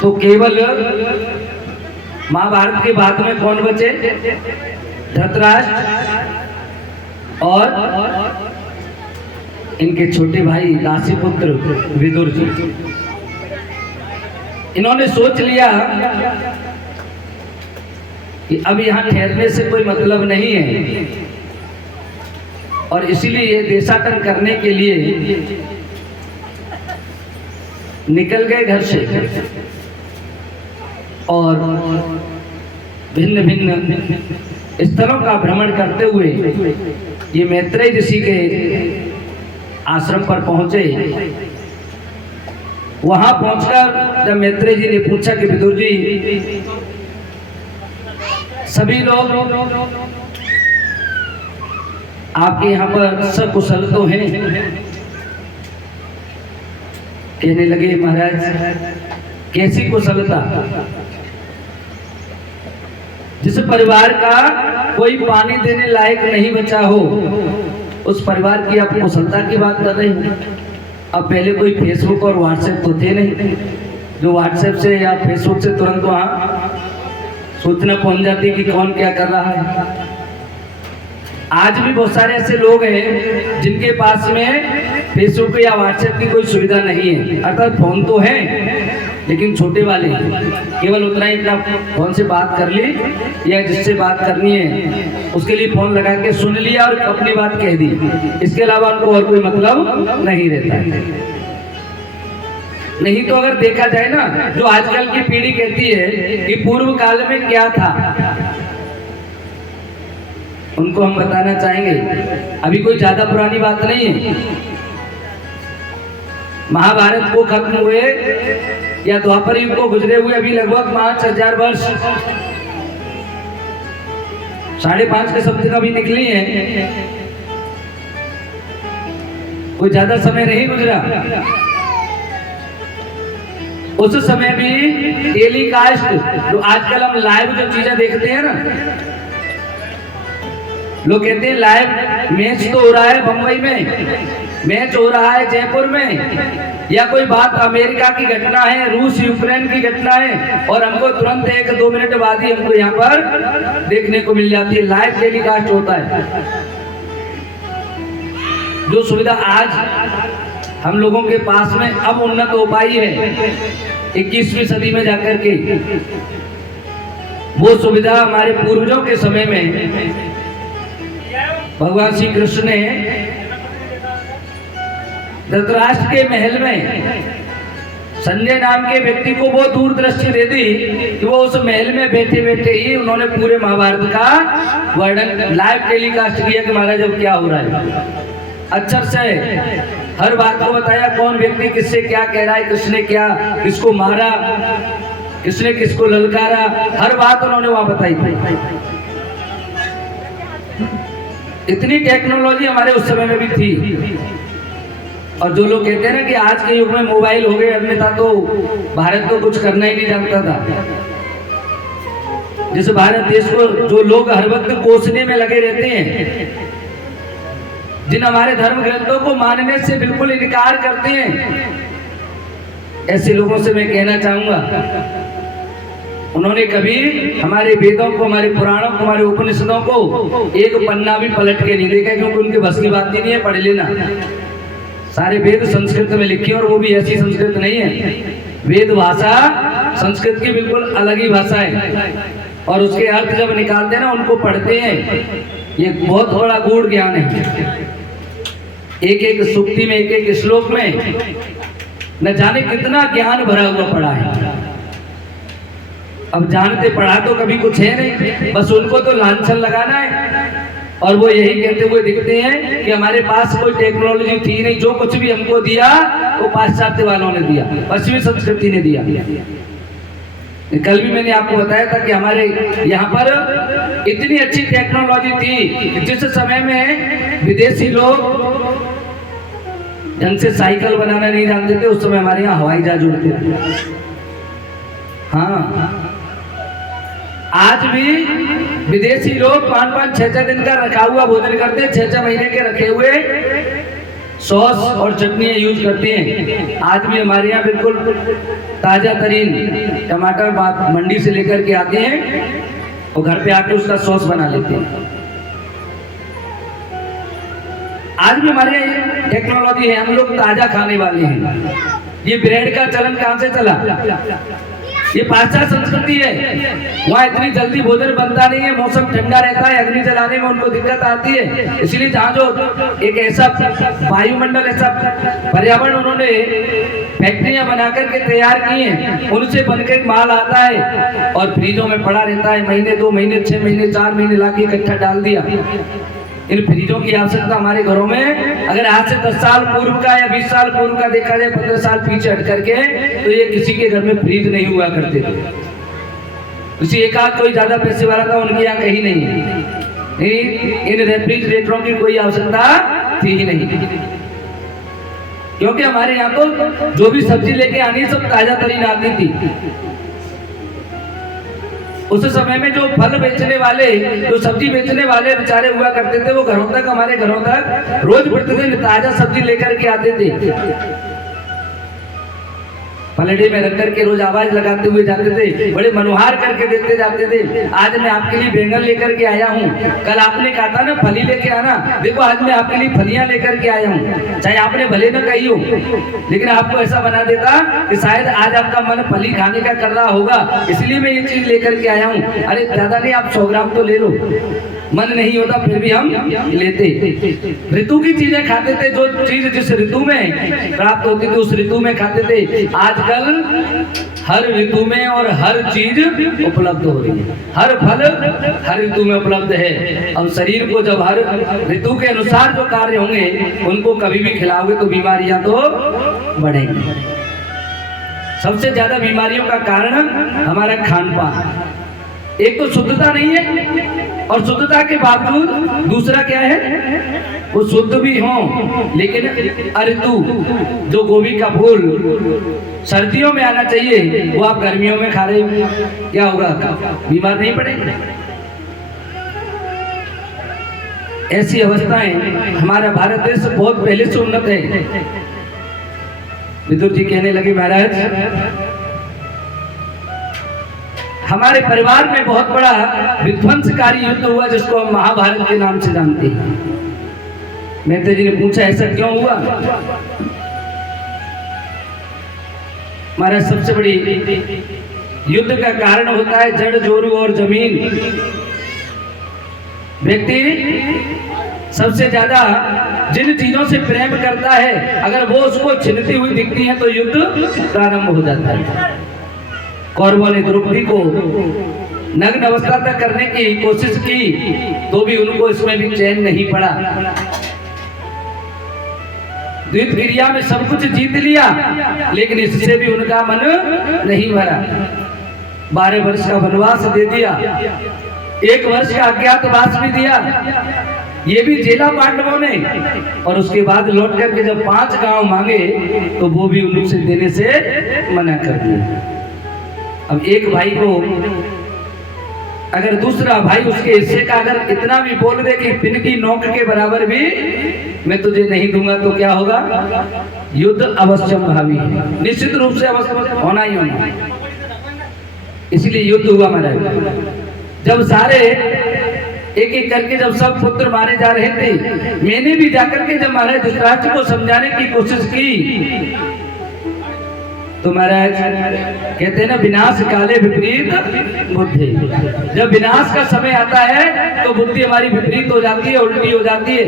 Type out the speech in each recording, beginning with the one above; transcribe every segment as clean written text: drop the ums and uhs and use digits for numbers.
तो केवल महाभारत के बाद में कौन बचे? धृतराष्ट्र और इनके छोटे भाई दासी पुत्र विदुर जी। इन्होंने सोच लिया कि अब यहाँ ठहरने से कोई मतलब नहीं है, और इसीलिए देशाटन करने के लिए निकल गए घर से और भिन्न भिन्न स्थलों का भ्रमण करते हुए ये मैत्रेय ऋषि के आश्रम पर पहुंचे। वहां पहुंचकर जब मैत्रेय जी ने पूछा कि विदुर जी, सभी लोग आपके यहाँ पर सकुशल तो हैं? कहने लगे महाराज, कैसी कुशलता? जिस परिवार का कोई पानी देने लायक नहीं बचा हो, उस परिवार की आप कुशलता की बात कर रहे हो? अब पहले कोई फेसबुक और व्हाट्सएप तो थे नहीं, जो व्हाट्सएप से या फेसबुक से तुरंत वहाँ सूचना पहुंच जाती कि कौन क्या कर रहा है। आज भी बहुत सारे ऐसे लोग हैं जिनके पास में फेसबुक या व्हाट्सएप की कोई सुविधा नहीं है, अर्थात फोन तो है लेकिन छोटे वाले, केवल उतना ही अपना फोन से बात कर ली या जिससे बात करनी है उसके लिए फोन लगा के सुन लिया और अपनी बात कह दी, इसके अलावा उनको और कोई मतलब नहीं रहता है। नहीं तो अगर देखा जाए ना, जो आजकल की पीढ़ी कहती है कि पूर्व काल में क्या था, उनको हम बताना चाहेंगे अभी कोई ज्यादा पुरानी बात नहीं है। महाभारत को खत्म हुए या द्वापर युग को गुजरे हुए अभी लगभग 5000 वर्ष, 5.5 के समथिंग अभी निकली है, कोई ज्यादा समय नहीं गुजरा। उस समय भी टेलीकास्ट, जो आजकल हम लाइव जो चीजें देखते हैं ना, लोग कहते हैं लाइव मैच तो हो रहा है बंबई में, मैच हो रहा है जयपुर में, या कोई बात अमेरिका की घटना है, रूस यूक्रेन की घटना है, और हमको तुरंत 1-2 मिनट बाद ही हमको यहाँ पर देखने को मिल जाती है, लाइव टेलीकास्ट होता है। जो सुविधा आज हम लोगों के पास में अब उन्नत हो पाई है 21वीं सदी में जाकर के, वो सुविधा हमारे पूर्वजों के समय में भगवान श्री कृष्ण ने धृतराष्ट्र के महल में संजय नाम के व्यक्ति को वो दूरदृष्टि दे दी कि वो उस महल में बैठे बैठे ही उन्होंने पूरे महाभारत का वर्णन लाइव टेलीकास्ट किया कि महाराज अब क्या हो रहा है। अक्षर से हर बात को बताया, कौन व्यक्ति किससे क्या कह रहा है, किसने क्या किसको मारा, किसने किसको ललकारा, हर बात उन्होंने वहां बताई थी। इतनी टेक्नोलॉजी हमारे उस समय में भी थी। और जो लोग कहते हैं ना कि आज के युग में मोबाइल हो गए, अन्यथा तो भारत को कुछ करना ही नहीं जानता था। जिस भारत देश को जो लोग हर वक्त कोसने में लगे रहते हैं, जिन हमारे धर्म ग्रंथों को मानने से बिल्कुल इनकार करते हैं, ऐसे लोगों से मैं कहना चाहूंगा, उन्होंने कभी हमारे वेदों को, हमारे पुराणों को, हमारे उपनिषदों को एक पन्ना भी पलट के नहीं देखा, क्योंकि उनके बस की बात ही नहीं है। पढ़ लेना, सारे वेद संस्कृत में लिखे, और वो भी ऐसी संस्कृत नहीं है। वेद भाषा संस्कृत की बिल्कुल अलग ही भाषा है, और उसके अर्थ जब निकालते हैं ना, उनको पढ़ते हैं, ये बहुत बड़ा गूढ़ ज्ञान है। एक एक सूक्ति में, एक एक श्लोक में न जाने कितना ज्ञान भरा हुआ पड़ा है। अब जानते पढ़ा तो कभी कुछ है नहीं, बस उनको तो लांछन लगाना है, और वो यही कहते हुए दिखते हैं कि हमारे पास कोई टेक्नोलॉजी थी नहीं, जो कुछ भी हमको दिया वो पाश्चात्य वालों ने दिया, पश्चिमी संस्कृति ने दिया। कल भी मैंने आपको बताया था कि हमारे यहाँ पर इतनी अच्छी टेक्नोलॉजी थी, जिस समय में विदेशी लोग ढंग से साइकिल बनाना नहीं जानते थे, उस समय हमारे यहाँ हवाई जहाज उड़ते थे। हाँ, आज भी विदेशी लोग 5-5, 6-6 दिन का रखा हुआ भोजन करते हैं, 6-6 महीने के रखे हुए सॉस और चटनियाँ यूज करते हैं। आज भी हमारे यहाँ बिल्कुल ताज़ा तरीन टमाटर मंडी से लेकर के आते हैं और घर पे आके उसका सॉस बना लेते हैं। आज भी हमारे यहाँ टेक्नोलॉजी है, हम लोग ताज़ा खाने वाले हैं। ये ब्रेड का चलन कहाँ से चला? ये पाश्चात्य संस्कृति है। वहाँ इतनी जल्दी भोजन बनता नहीं है, मौसम ठंडा रहता है, अग्नि जलाने में उनको दिक्कत आती है। इसलिए जहाँ जो एक ऐसा वायुमंडल, ऐसा पर्यावरण उन्होंने फैक्ट्रियां बनाकर के तैयार की हैं, उनसे बनकर माल आता है और फ्रीजों में पड़ा रहता है। महीने, 2 महीने, 6 महीने, 4 महीने लाके इकट्ठा डाल दिया। इन फ्रीजों की आवश्यकता हमारे घरों में अगर आज से 10 साल पूर्व का या 20 साल पूर्व का देखा जाए, 15 साल पीछे हट करके, तो ये किसी के घर में फ्रीज नहीं हुआ करते थे। किसी एक आध कोई ज्यादा पैसे वाला था, उनके यहाँ कहीं नहीं है। इन रेफ्रिजरेटरों की कोई आवश्यकता थी ही नहीं, क्योंकि हमारे यहाँ तो जो भी सब्जी लेके आनी सब ताजा तरीन आती थी। उस समय में जो फल बेचने वाले, जो सब्जी बेचने वाले बेचारे हुआ करते थे, वो घरों तक, हमारे घरों तक रोज प्रतिदिन ताजा सब्जी लेकर के आते थे। पलड़े में रख करके रोज आवाज लगाते हुए जाते थे, बड़े मनोहार करके देते जाते थे। आज मैं आपके लिए बैंगन लेकर के आया हूँ, कल आपने कहा था ना फली लेके आना, देखो आज मैं आपके लिए फलियां लेकर के आया हूँ। चाहे आपने भले न कही हो, लेकिन आपको ऐसा बना देता कि शायद आज आपका मन फली खाने का कर रहा होगा, इसलिए मैं ये चीज लेकर के आया हूँ। अरे दादा नहीं, आप 100 ग्राम तो ले लो। मन नहीं होता फिर भी हम लेते। ऋतु की चीजें खाते थे, जो चीज जिस ऋतु में प्राप्त होती थी उस ऋतु में खाते थे। आजकल हर ऋतु में और हर चीज उपलब्ध हो रही है, हर फल हर ऋतु में उपलब्ध है। अब शरीर को जब हर ऋतु के अनुसार जो कार्य होंगे उनको कभी भी खिलाओगे तो बीमारियां तो बढ़ेंगी। सबसे ज्यादा बीमारियों का कारण हमारा खान पान। एक तो शुद्धता नहीं है, और शुद्धता के बावजूद दूसरा क्या है, वो शुद्ध भी हो लेकिन अऋतु, जो गोभी का फूल सर्दियों में आना चाहिए वो आप गर्मियों में खा रहे हो, क्या होगा? बीमार नहीं पड़ेंगे। ऐसी अवस्थाएं, हमारा भारत देश बहुत पहले से उन्नत है। विदुर जी कहने लगे, महाराज हमारे परिवार में बहुत बड़ा विध्वंसकारी युद्ध हुआ जिसको हम महाभारत के नाम से जानते हैं। मेहता जी ने पूछा ऐसा क्यों हुआ? हमारा सबसे बड़ी युद्ध का कारण होता है जड़, जोरू और जमीन। व्यक्ति सबसे ज्यादा जिन चीजों से प्रेम करता है, अगर वो उसको छिनती हुई दिखती है तो युद्ध प्रारंभ हो जाता है। कौरवों ने द्रौपदी को नग्न अवस्था तक करने की कोशिश की तो भी उनको इसमें भी चैन नहीं पड़ा। द्वित क्रिया में सब कुछ जीत लिया, लेकिन इससे भी उनका मन नहीं भरा। 12 वर्ष का वनवास दे दिया, 1 वर्ष का अज्ञातवास भी दिया, ये भी जेला पांडवों ने। और उसके बाद लौट करके जब 5 गांव मांगे तो वो भी उनसे देने से मना कर दिया। अब एक भाई को अगर दूसरा भाई उसके हिस्से का अगर इतना भी बोल दे कि पिन की नोक के बराबर भी मैं तुझे नहीं दूंगा, तो क्या होगा? युद्ध अवश्यम भावी है, निश्चित रूप से अवश्य होना ही होना। इसलिए युद्ध हुआ महाराज। जब सारे एक एक करके जब सब पुत्र मारे जा रहे थे, मैंने भी जाकर के जब महाराज धृतराष्ट्र को समझाने की कोशिश की तो महाराज कहते हैं ना, विनाश काले विपरीत बुद्धि। जब विनाश का समय आता है तो बुद्धि हमारी विपरीत हो जाती है, उल्टी हो जाती है।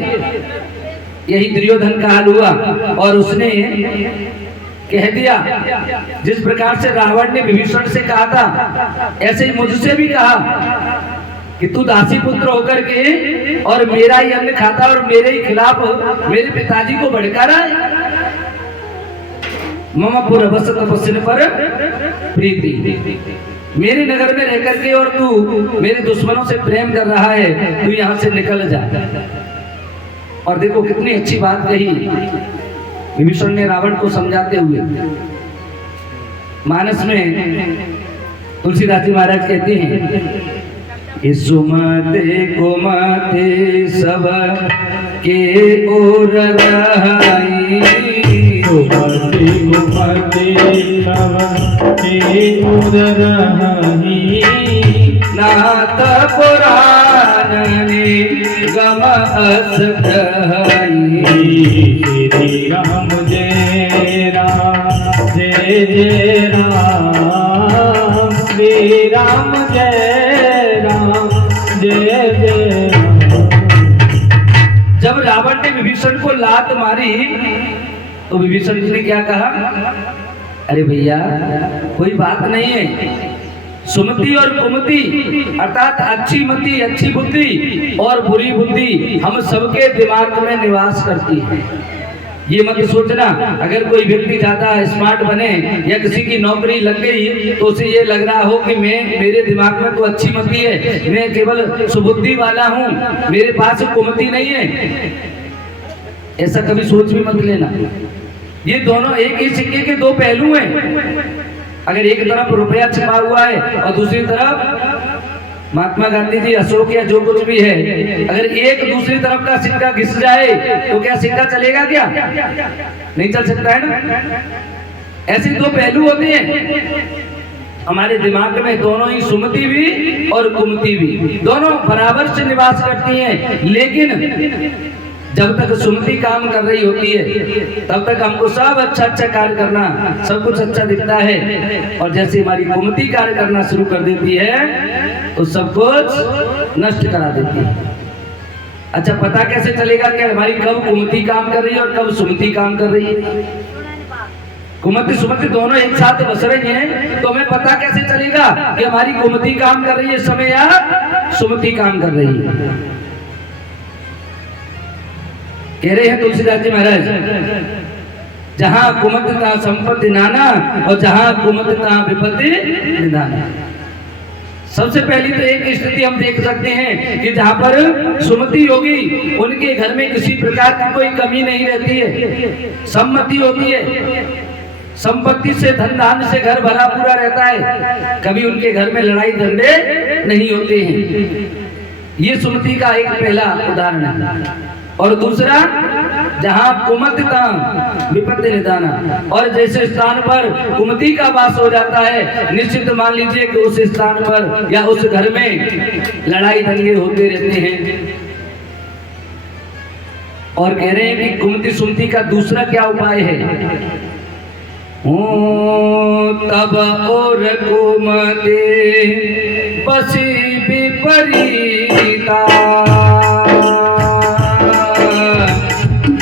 यही दुर्योधन का हाल हुआ। और उसने कह दिया, जिस प्रकार से रावण ने विभीषण से कहा था, ऐसे ही मुझसे भी कहा कि तू दासी पुत्र होकर के और मेरा ही अन्न खाता और मेरे ही खिलाफ मेरे पिताजी को भड़का रहा है। मम पुर बस तपस्या पर प्रीति, मेरे नगर में रह करके और तू मेरे दुश्मनों से प्रेम कर रहा है, तू यहाँ से निकल जा। और देखो कितनी अच्छी बात कही विभीषण ने रावण को समझाते हुए। मानस में तुलसीदास जी महाराज कहते हैं, सुमते कुमते सब के ओर रहाई, सुमति कुमति तव के ओर रहाई, नाथ पुराण गम अस कहाई। श्री राम जय राम जय जय राम, श्री राम जय राम जय जय राम। जब रावण ने विभीषण को लात मारी तो विभीषण जी ने क्या कहा, अरे भैया कोई बात नहीं है, सुमति और कुमति अर्थात अच्छी मति अच्छी बुद्धि और बुरी बुद्धि हम सबके दिमाग में निवास करती है। ये मत सोचना अगर कोई व्यक्ति ज्यादा स्मार्ट बने या किसी की नौकरी लग गई तो उसे ये लग रहा हो कि मेरे दिमाग में तो अच्छी मति है, मैं केवल सुबुद्धि वाला हूँ, मेरे पास कुमति नहीं है। ऐसा कभी सोच भी मत लेना। ये दोनों एक ही सिक्के के दो पहलू हैं। अगर एक तरफ रुपया छिपा हुआ है और दूसरी तरफ महात्मा गांधी जी, अशोक या जो कुछ भी है, अगर एक दूसरी तरफ का सिक्का घिस जाए तो क्या सिक्का चलेगा? क्या नहीं चल सकता है ना। ऐसे दो पहलू होते हैं हमारे दिमाग में, दोनों ही सुमति भी और कुमति भी दोनों बराबर से निवास करती हैं। लेकिन जब तक सुमति काम कर रही होती है तब तक हमको सब अच्छा कार्य करना, सब कुछ अच्छा दिखता है, और जैसे हमारी कुमति कार्य करना शुरू कर देती है तो सब कुछ नष्ट करा देती है। अच्छा, पता कैसे चलेगा कि हमारी कब कुमति काम कर रही है और कब सुमति काम कर रही है? कुमति सुमति दोनों एक साथ बस रही हैं तो हमें पता कैसे चलेगा कि हमारी कुमति काम कर रही है इस समय या सुमति काम कर रही है? कह रहे हैं तुलसीदास जी महाराज, जहां कुमत तहां संपत्ति नाना और जहां कुमत तहां विपत्ति निदाना। सबसे पहली तो एक स्थिति हम देख सकते हैं कि जहां पर सुमति होगी उनके घर में किसी प्रकार की कोई कमी नहीं रहती है, सम्मति होती है, संपत्ति से धन धान्य से घर भरा पूरा रहता है, कभी उनके घर में लड़ाई झगड़े नहीं होते हैं। ये सुमति का एक पहला उदाहरण है। और दूसरा, जहां कुमति विपत्ति निदाना, और जैसे स्थान पर कुमति का वास हो जाता है निश्चित मान लीजिए कि उस स्थान पर या उस घर में लड़ाई दंगे होते रहते हैं। और कह रहे हैं कि कुमति सुमति का दूसरा क्या उपाय है? तब और कुमति बसी विपरीता,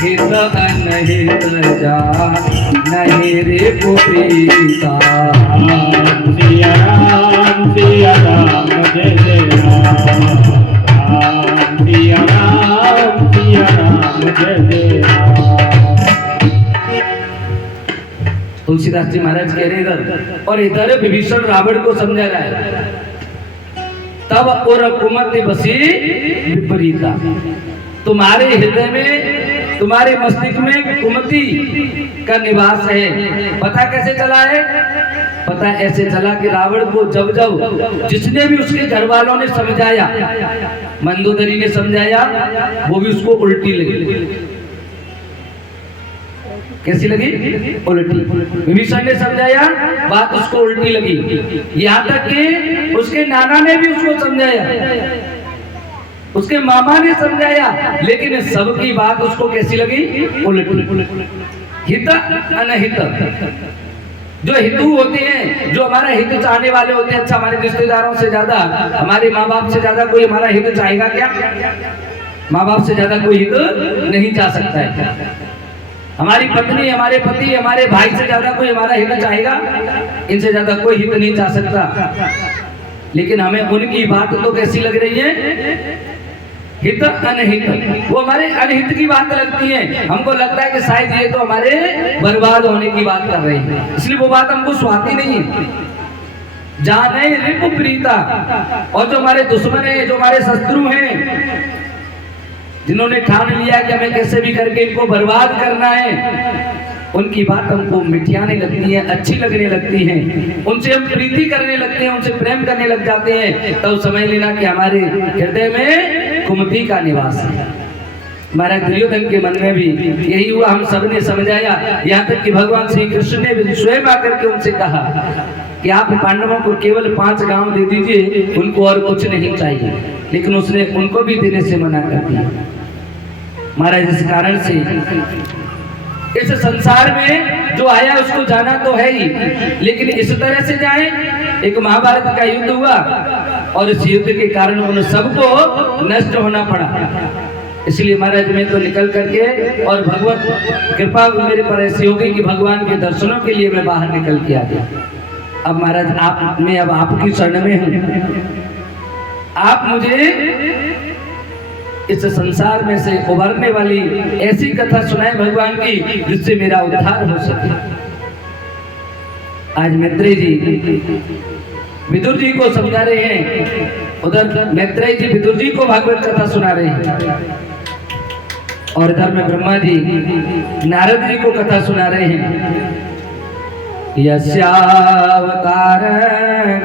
हित अनहित जा नहीं रे कुपीता। सिया राम जय जय राम, सिया राम जय जय राम। तुलसीदास जी महाराज कह रहे हैं इधर, और इधर विभीषण रावण को समझा रहा है। तब और कुमति बसी विपरीता, तुम्हारे हृदय में तुम्हारे मस्तिष्क में कुमति का निवास है। पता कैसे चला है? पता ऐसे चला कि रावण को जब जब जिसने भी उसके घर वालों ने समझाया, मंदोदरी ने समझाया, वो भी उसको उल्टी लगी। कैसी लगी? उल्टी। विभीषण ने समझाया, बात उसको उल्टी लगी। यहाँ तक कि उसके नाना ने भी उसको समझाया, उसके मामा ने समझाया, लेकिन सबकी बात उसको कैसी लगी? उल्टी। हित अनहित, जो हितू होते हैं, जो हमारा हित चाहने वाले होते हैं, अच्छा हमारे रिश्तेदारों से ज्यादा, हमारे माँ बाप से ज्यादा कोई हमारा हित चाहेगा क्या? माँ बाप से ज्यादा कोई हित नहीं चाह सकता है। हमारी पत्नी, हमारे पति, हमारे भाई से ज्यादा कोई हमारा हित चाहेगा? इनसे ज्यादा कोई हित नहीं चाह सकता। लेकिन हमें उनकी बात तो कैसी लग रही है? हित अनहित, वो हमारे अनहित की बात लगती है। हमको लगता है कि शायद ये तो हमारे बर्बाद होने की बात कर रहे हैं, इसलिए वो बात हमको स्वाती नहीं है। जाने रिपु प्रीता, और जो हमारे दुश्मन है, जो हमारे शत्रु हैं, जिन्होंने ठान लिया कि हमें कैसे भी करके इनको बर्बाद करना है, उनकी बात हमको मिठियाने लगती है, अच्छी लगने लगती है, उनसे हम प्रीति करने लगते हैं, उनसे प्रेम करने लग जाते हैं। तब समझ लेना कि हमारे हृदय में कुमति का निवास है। महाराज दुर्योधन के मन में भी यही हुआ, हम सबने समझाया, यहाँ तक कि भगवान श्री कृष्ण ने भी स्वयं आकर के उनसे कहा कि आप पांडवों को केवल 5 गांव दे दीजिए, उनको और कुछ नहीं चाहिए, लेकिन उसने उनको भी देने से मना कर दिया। महाराज इस कारण से इस संसार में जो आया उसको जाना तो है ही, लेकिन इस तरह से जाए। एक महाभारत का युद्ध हुआ और इस युद्ध के कारण उन सबको नष्ट होना पड़ा। इसलिए महाराज मैं तो निकल करके, और भगवत कृपा मेरे पर ऐसी हो गई कि भगवान के दर्शनों के लिए मैं बाहर निकल के आ गया। अब महाराज मैं अब आपकी शरण में हूँ, आप मुझे इस संसार में से उभरने वाली ऐसी कथा सुनाए भगवान की जिससे मेरा उद्धार हो सके। आज मैत्रेय जी विदुर जी को समझा रहे हैं, उधर मैत्रेय जी विदुर जी को भागवत कथा सुना रहे हैं, और इधर में ब्रह्मा जी नारद जी को कथा सुना रहे हैं। यस्यावतार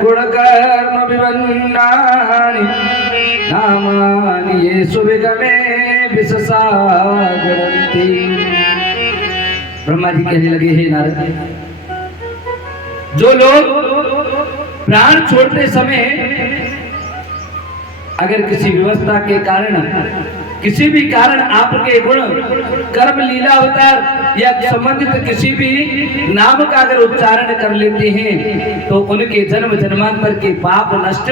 गुणकर्म विवन्नानि नामानि येषु विगमे विशसागरन्ति। ब्रह्मा जी कहने लगे, हे नारद, जो लोग प्राण छोड़ते समय अगर किसी व्यवस्था के कारण, किसी भी कारण आपके गुण, कर्म, लीला, अवतार या संबंधित किसी भी नाम का अगर उच्चारण कर लेते हैं तो उनके जन्म जन्मांतर के पाप नष्ट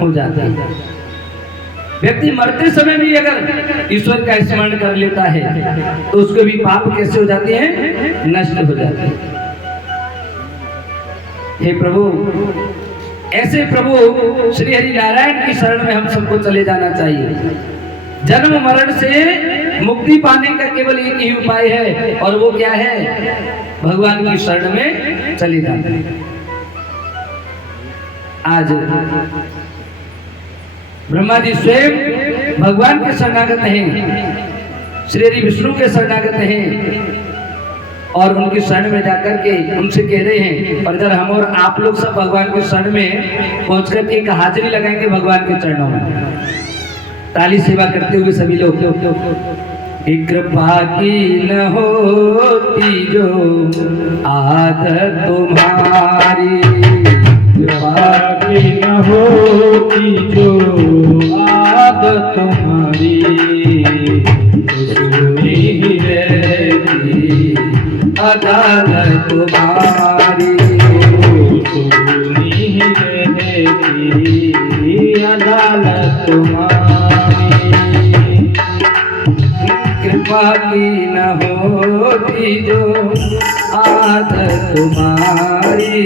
हो जाते हैं। व्यक्ति मरते समय भी अगर ईश्वर का स्मरण कर लेता है तो उसको भी पाप कैसे हो जाते हैं? नष्ट हो जाते हैं। हे प्रभु, ऐसे प्रभु श्री हरि नारायण की शरण में हम सबको चले जाना चाहिए। जन्म मरण से मुक्ति पाने का केवल एक ही उपाय है, और वो क्या है? भगवान की शरण में चले जाना। आज ब्रह्मा जी स्वयं भगवान के शरणागत हैं, श्री हरि विष्णु के शरणागत हैं, और उनकी शरण में जाकर के उनसे कह रहे हैं। और इधर हम और आप लोग सब भगवान के शरण में पहुंच करके एक हाजिरी लगाएंगे भगवान के चरणों में, ताली सेवा करते हुए सभी लोग। कृपा की न होती जो आदत तुम्हारी, कृपा की न होती जो आदत तुम्हारी, सुनी रहती अदालत तुम्हारी, सुनी रहती अदालत तुम्हारी। कृपा की न होती जो आदत तुम्हारी,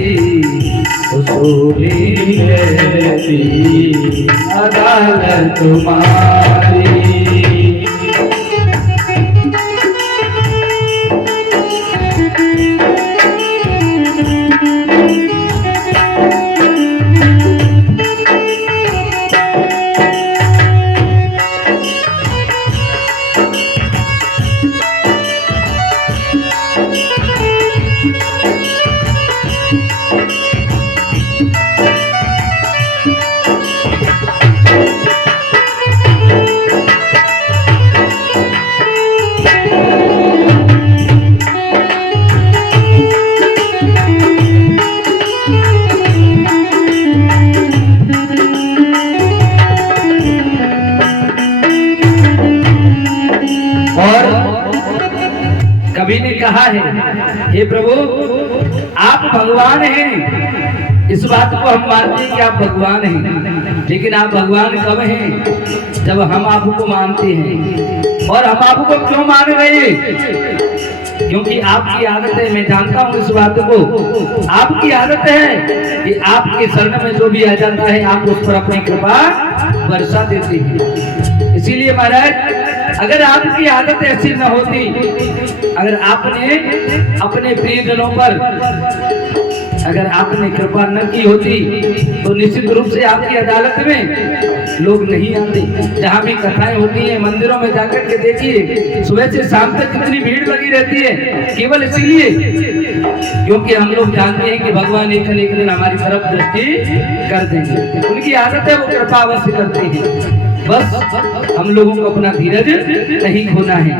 सुनी रहती अदालत तुम्हारी। कवि ने कहा है, हे प्रभु आप भगवान हैं, इस बात को हम मानते हैं कि आप भगवान हैं, लेकिन आप भगवान कब हैं? जब हम आपको मानते हैं। और हम आपको क्यों मान रहे हैं? क्योंकि आपकी आदत है, मैं जानता हूं इस बात को, आपकी आदत है कि आपके शरण में जो भी आ जाता है आप उस पर अपनी कृपा वर्षा देते हैं। इसीलिए महाराज, अगर आपकी आदत ऐसी न होती, अगर आपने अपने प्रियजनों पर अगर आपने कृपा न की होती तो निश्चित रूप से आपकी अदालत में लोग नहीं आते। जहाँ भी कथाएं होती हैं, मंदिरों में जाकर के देखिए, सुबह से शाम तक कितनी भीड़ लगी रहती है, केवल इसीलिए क्योंकि हम लोग जानते हैं कि भगवान एक न एक दिन हमारी तरफ दृष्टि कर देंगे। उनकी आदत है, वो कृपा अवश्य करते हैं। बस हम लोगों को अपना धीरज नहीं खोना है।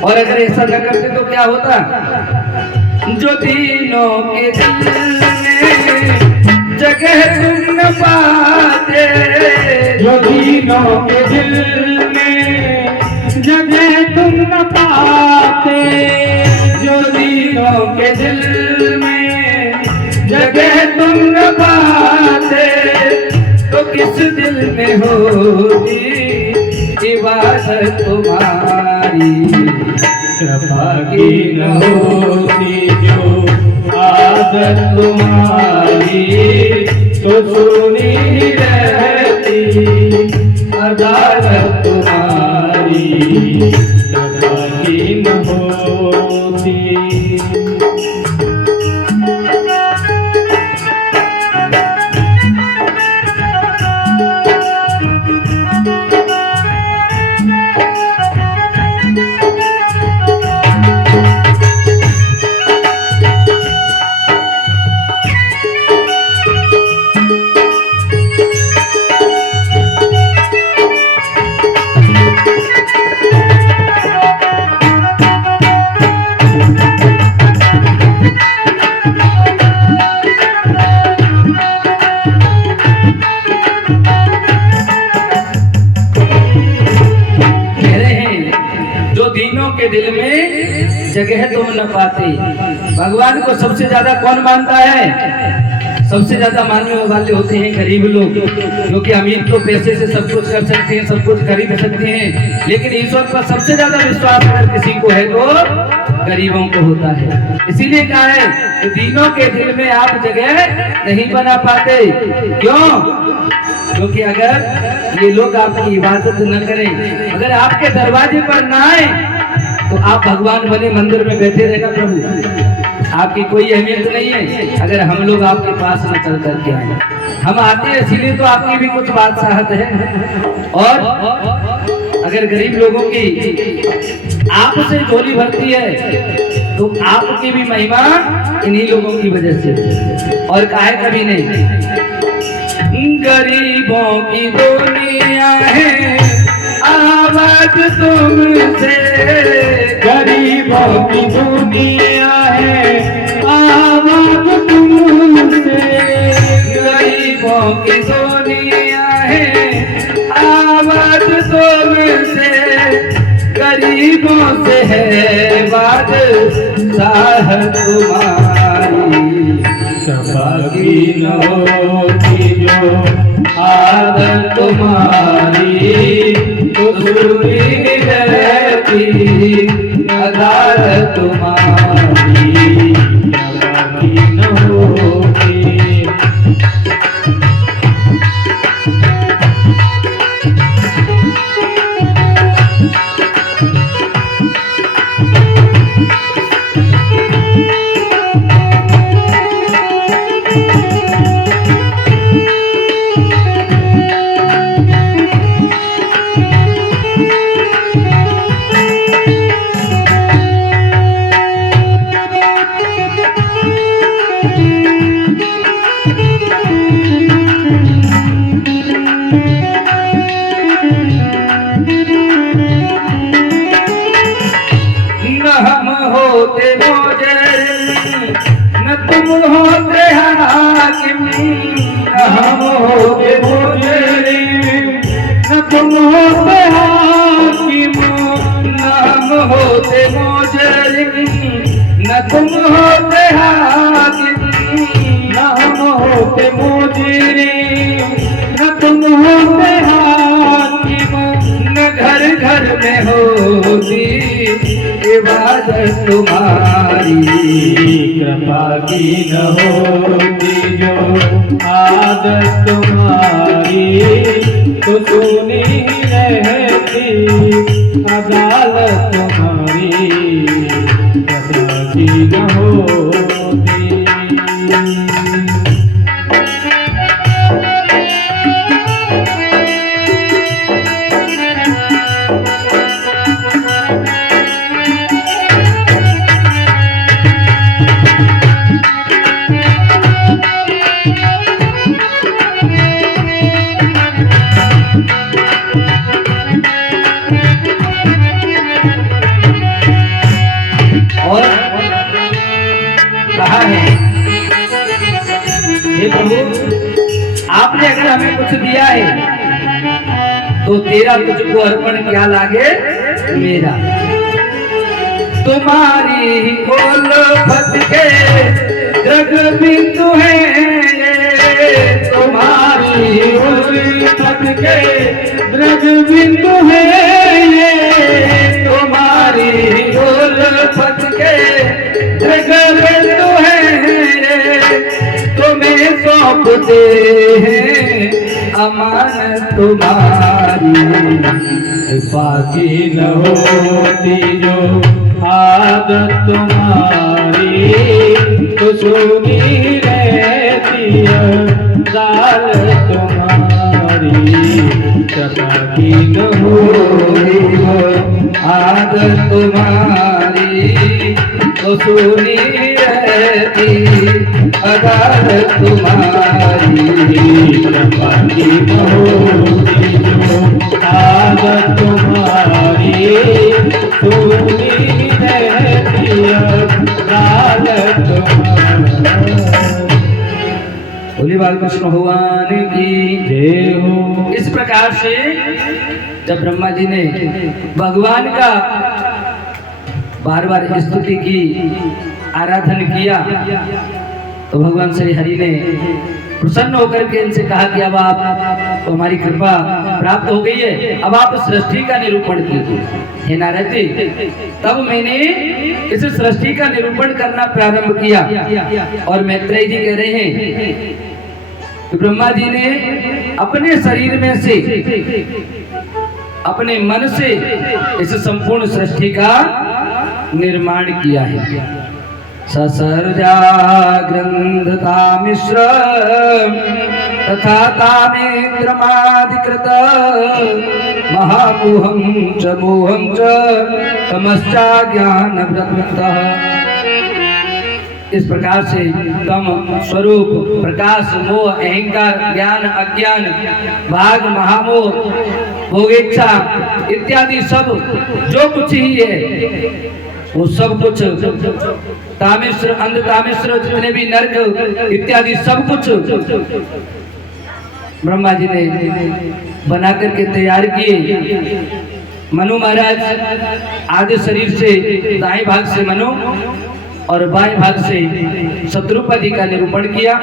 और अगर ऐसा न करते तो क्या होता, जो दीनों के दिल में जगह तुम न पाते, जो दीनों के दिल में जगह तुम न पाते, जो दीनों के दिल में जगह तुम न पाते, तो किस दिल में होती इबादत तुम्हारी। कृपा की न होती जो आदत तुम्हारी, तो सुनी रहती अदालत तुम्हारी। कृपा की न होती। के दिल में जगह तुम न पाते। भगवान को सबसे ज्यादा कौन मानता है? सबसे ज्यादा मानने वाले होते हैं गरीब लोग, क्योंकि अमीर तो पैसे से सब कुछ कर सकते हैं, सब कुछ खरीद सकते हैं, लेकिन ईश्वर पर सबसे ज्यादा विश्वास अगर किसी को है तो गरीबों को होता है। इसीलिए कहा है कि दीनों के दिल में आप जगह नहीं बना पाते। क्यों? क्योंकि अगर ये लोग आपकी इबादत न करें, अगर आपके दरवाजे पर ना आए, तो आप भगवान बने मंदिर में बैठे रहना प्रभु, आपकी कोई अहमियत नहीं है। अगर हम लोग आपके पास न चल कर के आए, हम आते हैं इसीलिए तो आपकी भी कुछ बादशाहत है। और अगर गरीब लोगों की आपसे झोली भरती है, तो आपकी भी महिमा इन्हीं लोगों की वजह से। और काहे कभी नहीं, गरीबों की दुनिया है आवाज तुमसे, गरीबों की दुनिया है आवाज तुमसे, गरीबों की दुनिया है आवाज तुमसे, गरीबों से है बात साह तुम्हारी। कृपा की न होती जो आदत तुम्हारी, तो सुनी रहती अदालत तुम्हारी। कृपा की न होती। तुम होते हाकिम, हम होते मुजरिम, न तुम होते हाकिम, हम होते मुजरिम, न तुम होते हाकिम, न हम होते मुजरिम, न तुम होते हाकिम, न घर घर में होती इबादत तुम्हारी। कृपा की न होती जो आदत तुम्हारी, तो सुनी रहती अदालत तुम्हारी। कृपा की न होती। हे प्रभु, आपने अगर हमें कुछ दिया है तो तेरा तुझको अर्पण क्या लागे मेरा। तुम्हारी ही उल्फत के जग बिंदु है, तुम्हारी ही उल्फत के जग बिंदु है, तुम्हारी ही उल्फत के जग बिंदु है, तुम्हें सौंपते हैं अमान तुम्हारी। कृपा की न होती जो आदत तुम्हारी, तो सुनी रहती है दाल तुम्हारी। कृपा की न होती हो आदत तुम्हारी, तो सुनी रहती अदालत तुम्हारी। कृपा की न होती जो आदत तुम्हारी, सुनी रहती है दाल तुम्हारी। बोली बालकृष्ण भगवान की जय हो। इस प्रकार से जब ब्रह्मा जी ने भगवान का बार बार स्तुति की, आराधन किया, तो भगवान श्री हरि ने प्रसन्न होकर के इनसे कहा कि अब आप तो हमारी कृपा प्राप्त हो गई है, अब आप सृष्टि का निरूपण कीजिए। हे नारद जी, तब मैंने इस सृष्टि का निरूपण करना प्रारंभ किया। और मैत्रेय जी कह रहे हैं कि ब्रह्मा जी ने अपने शरीर में से, अपने मन से इस संपूर्ण सृष्टि का निर्माण किया है। ससर्जा ग्रंथता मिश्र तथा तामेन्द्रमादिकृत महामोहं च मोहं च तमश्चा ज्ञान वृत्तः। इस प्रकार से तम स्वरूप, प्रकाश, मोह, अहंकार, ज्ञान, अज्ञान, भाग, महामोह, भोगेच्छा इत्यादि सब जो कुछ ही है वो सब कुछ, तामिश्र, अंध तामिश्र, जितने भी नर्क इत्यादि सब कुछ ब्रह्मा जी ने बना करके तैयार किए। मनु महाराज आदि शरीर से दाएं भाग से मनु और बाएं भाग से शत्रुपा जी का निरूपण किया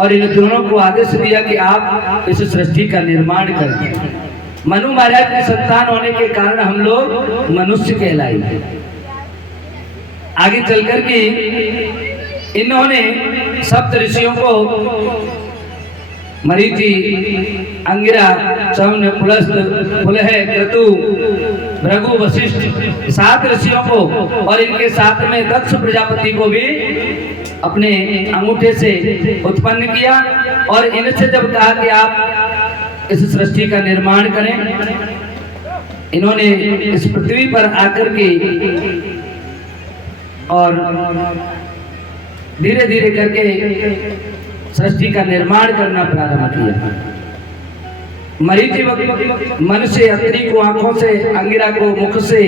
और इन दोनों को आदेश दिया कि आप इस सृष्टि का निर्माण करें। मनु महाराज के संतान होने के कारण हम लोग मनुष्य कहलाए। आगे चलकर के इन्होंने सप्त ऋषियों को, मरीचि, अंगिरा, चौन, पुलस्त, पुलह, क्रतु, भृगु, वशिष्ठ, 7 ऋषियों को और इनके साथ में दक्ष प्रजापति को भी अपने अंगूठे से उत्पन्न किया। और इनसे जब कहा कि आप इस सृष्टि का निर्माण करें, इन्होंने इस पृथ्वी पर आकर के और धीरे धीरे करके सृष्टि का निर्माण करना प्रारंभ किया। मरीचि मन से, अत्रि को आंखों से, अंगिरा को मुख से,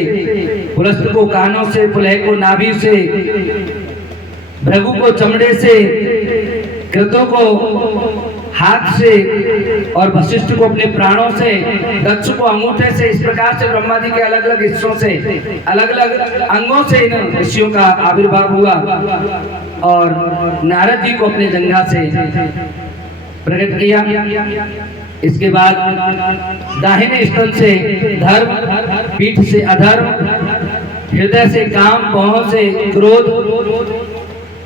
पुलस्त को कानों से, पुलह को नाभि से, भृगु को चमड़े से, कृतों को हाथ से और वशिष्ठ को अपने प्राणों से, दक्ष को अंगूठे से, इस प्रकार से ब्रह्मा जी के अलग अलग हिस्सों से, अलग अलग अंगों से इन ऋषियों का आविर्भाव हुआ। और नारद जी को अपने जंघा से प्रकट किया। इसके बाद दाहिने स्तन से धर्म, पीठ से अधर्म, हृदय से काम, भौहों से क्रोध,